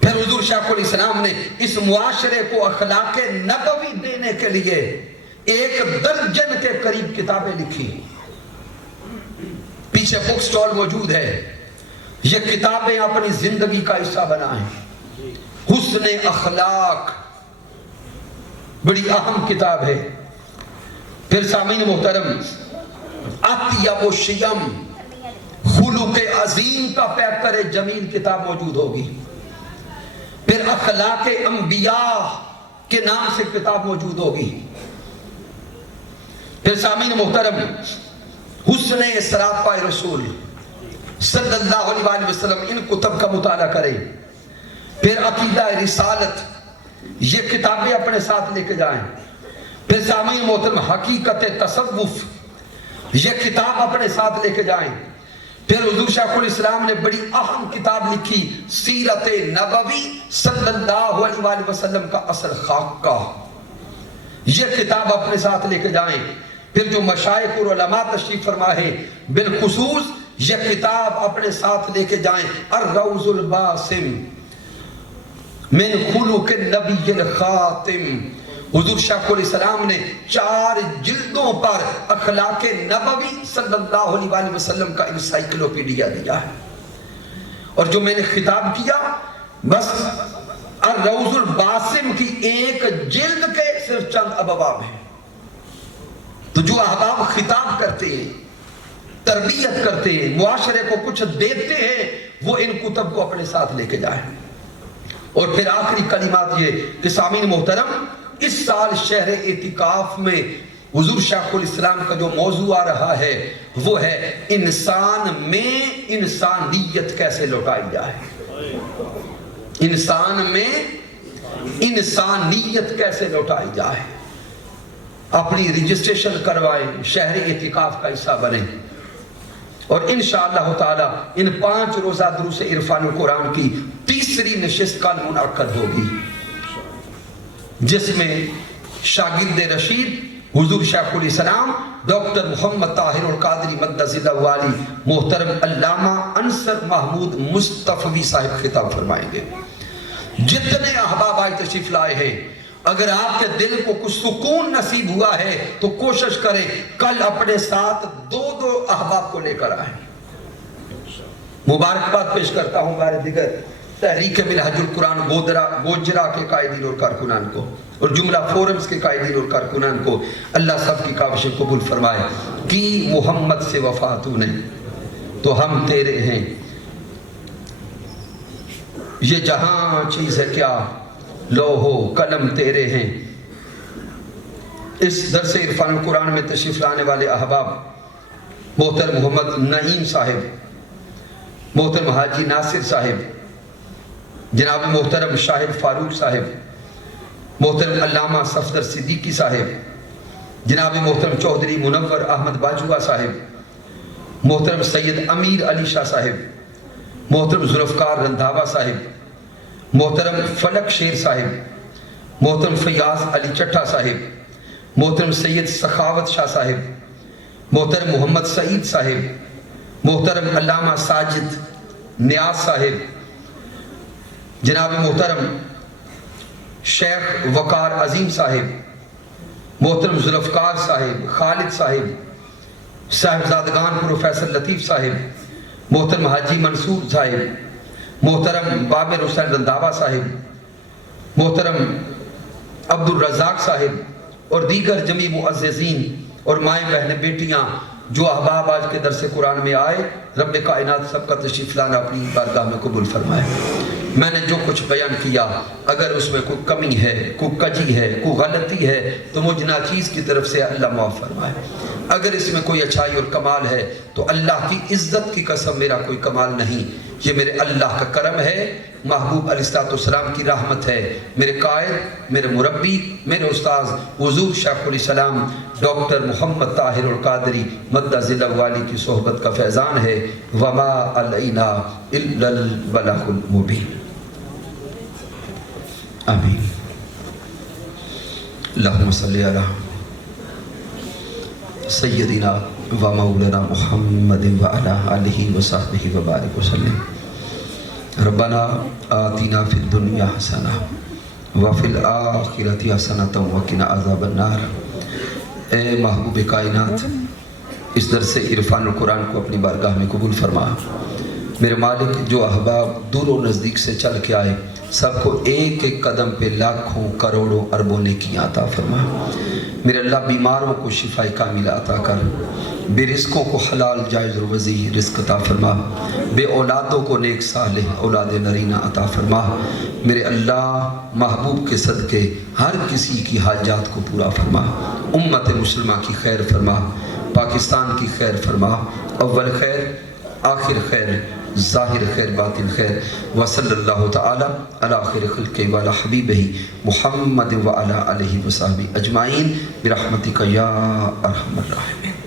پھر حضور شیخ الاسلام نے اس معاشرے کو اخلاق نبوی دینے کے لیے 1 درجن کے قریب کتابیں لکھی. پیچھے بک سٹال موجود ہے, یہ کتابیں اپنی زندگی کا حصہ بنائیں. حسن اخلاق بڑی اہم کتاب ہے. پھر سامعین محترم, اطیب الشیم خلق عظیم کا پیکر جمیل کتاب موجود ہوگی. پھر اخلاق انبیاء کے نام سے کتاب موجود ہوگی. پھر سامعین محترم, حسن اسراء رسول صلی اللہ علیہ وسلم, ان کتب کا مطالعہ کریں. پھر عقیدہ رسالت, یہ کتابیں اپنے ساتھ لے کے جائیں. پھر سامعین محترم, حقیقت تصوف یہ کتاب اپنے ساتھ لے کے جائیں۔ پھر حضور شیخ الاسلام نے بڑی اہم کتاب لکھی، سیرت نبوی صلی اللہ علیہ وآلہ وسلم کا اصل خاکہ، یہ کتاب اپنے ساتھ لے کے جائیں۔ پھر جو مشائخ اور علماء تشریف فرما ہے، بالخصوص یہ کتاب اپنے ساتھ لے کے جائیں، الروض الباسم من خلق النبی الخاتم۔ حضور شیخ الاسلام نے 4 جلدوں پر اخلاق نبوی صلی اللہ علیہ وآلہ وسلم کا انسائیکلوپیڈیا دیا ہے۔ اور جو میں نے خطاب کیا، بس الروض الباسم کی 1 جلد کے صرف چند ابواب ہیں۔ تو جو احباب خطاب کرتے ہیں، تربیت کرتے ہیں، معاشرے کو کچھ دیتے ہیں، وہ ان کتب کو اپنے ساتھ لے کے جائیں۔ اور پھر آخری کلمات یہ کہ سامعین محترم، اس سال شہر اعتکاف میں حضور شیخ الاسلام کا جو موضوع آ رہا ہے وہ ہے انسان میں انسانیت کیسے لوٹائی جائے۔ انسان میں انسانیت کیسے لوٹائی جائے۔ اپنی رجسٹریشن کروائیں، شہر اعتکاف کا حصہ بنیں، اور انشاءاللہ تعالی ان 5 روزہ دروس عرفان القرآن کی 3ری نشست کل منعقد ہوگی، جس میں شاگرد رشید حضور شیخ الاسلام ڈاکٹر محمد طاہر القادری مقدس اللہ والی محترم علامہ انصر محمود مصطفی صاحب خطاب فرمائیں گے۔ جتنے احباب آئے تشریف لائے ہیں، اگر آپ کے دل کو کچھ سکون نصیب ہوا ہے تو کوشش کریں کل اپنے ساتھ 2 احباب کو لے کر آئیں۔ مبارکباد پیش کرتا ہوں بار دیگر تحریک منہج القرآن گوجرا کے قائدین اور کارکنان کو، اور جملہ فورمز کے قائدین اور کارکنان کو، اللہ سب کی کاوشیں قبول فرمائے۔ کی محمد سے وفا تو نے تو ہم تیرے ہیں، یہ جہاں چیز ہے کیا لوہو قلم تیرے ہیں۔ اس درس عرفان القرآن میں تشریف لانے والے احباب محترم محمد نعیم صاحب، محترم حاجی ناصر صاحب، جناب محترم شاہد فاروق صاحب، محترم علامہ صفدر صدیقی صاحب، جناب محترم چودھری منور احمد باجوہ صاحب، محترم سید امیر علی شاہ صاحب، محترم ذوالفقار رندھاوا صاحب، محترم فلک شیر صاحب، محترم فیاض علی چٹھا صاحب، محترم سید سخاوت شاہ صاحب، محترم محمد سعید صاحب، محترم علامہ ساجد نیاز صاحب، جناب محترم شیخ وقار عظیم صاحب، محترم ذوالفقار صاحب، خالد صاحب، صاحبزادگان پروفیسر لطیف صاحب، محترم حاجی منصور صاحب، محترم بابر حسین رنداوا صاحب، محترم عبد الرزاق صاحب، اور دیگر جمیع معززین اور مائیں بہنیں بیٹیاں جو احباب آج کے درس قرآن میں آئے، رب کائنات سب کا تشریف لانا اپنی بارگاہ میں قبول فرمائے۔ میں نے جو کچھ بیان کیا اگر اس میں کوئی کمی ہے، کوئی کجی ہے، کوئی غلطی ہے تو مجھ ناچیز کی طرف سے اللہ معاف فرمائے۔ اگر اس میں کوئی اچھائی اور کمال ہے تو اللہ کی عزت کی قسم میرا کوئی کمال نہیں، یہ میرے اللہ کا کرم ہے، محبوب علیہ السلام کی رحمت ہے، میرے قائد، میرے مربی، میرے استاذ حضور شیخ الاسلام ڈاکٹر محمد طاہر القادری مقدس اللہ والی کی صحبت کا فیضان ہے۔ وما علینا الا البلاغ المبین۔ آمین۔ اللہم صلی علی سیدنا و مولانا محمد وعلی آلہ وصحبہ وبارک وسلم۔ ربنا آتنا فی الدنیا حسنہ وفی الآخرۃ حسنۃ وقنا عذاب النار۔ اے محبوب کائنات، اس درس عرفان القرآن کو اپنی بارگاہ میں قبول فرما۔ میرے مالک، جو احباب دور و نزدیک سے چل کے آئے سب کو ایک ایک قدم پہ لاکھوں کروڑوں اربوں نیکیاں عطا فرما۔ میرے اللہ، بیماروں کو شفاء کاملہ عطا کر، بے رزقوں کو حلال جائز و وسیع رزق عطا فرما، بے اولادوں کو نیک صالح اولاد نرینہ عطا فرما۔ میرے اللہ، محبوب کے صدقے ہر کسی کی حاجات کو پورا فرما، امت مسلمہ کی خیر فرما، پاکستان کی خیر فرما، اول خیر آخر خیر ظاہر خیر باطن خیر۔ وصلی اللہ تعالی علی خیر خلق وعلی حبیبہ محمد وعلی آلہ وصحبہ اجمعین برحمتک یا ارحم الراحمین۔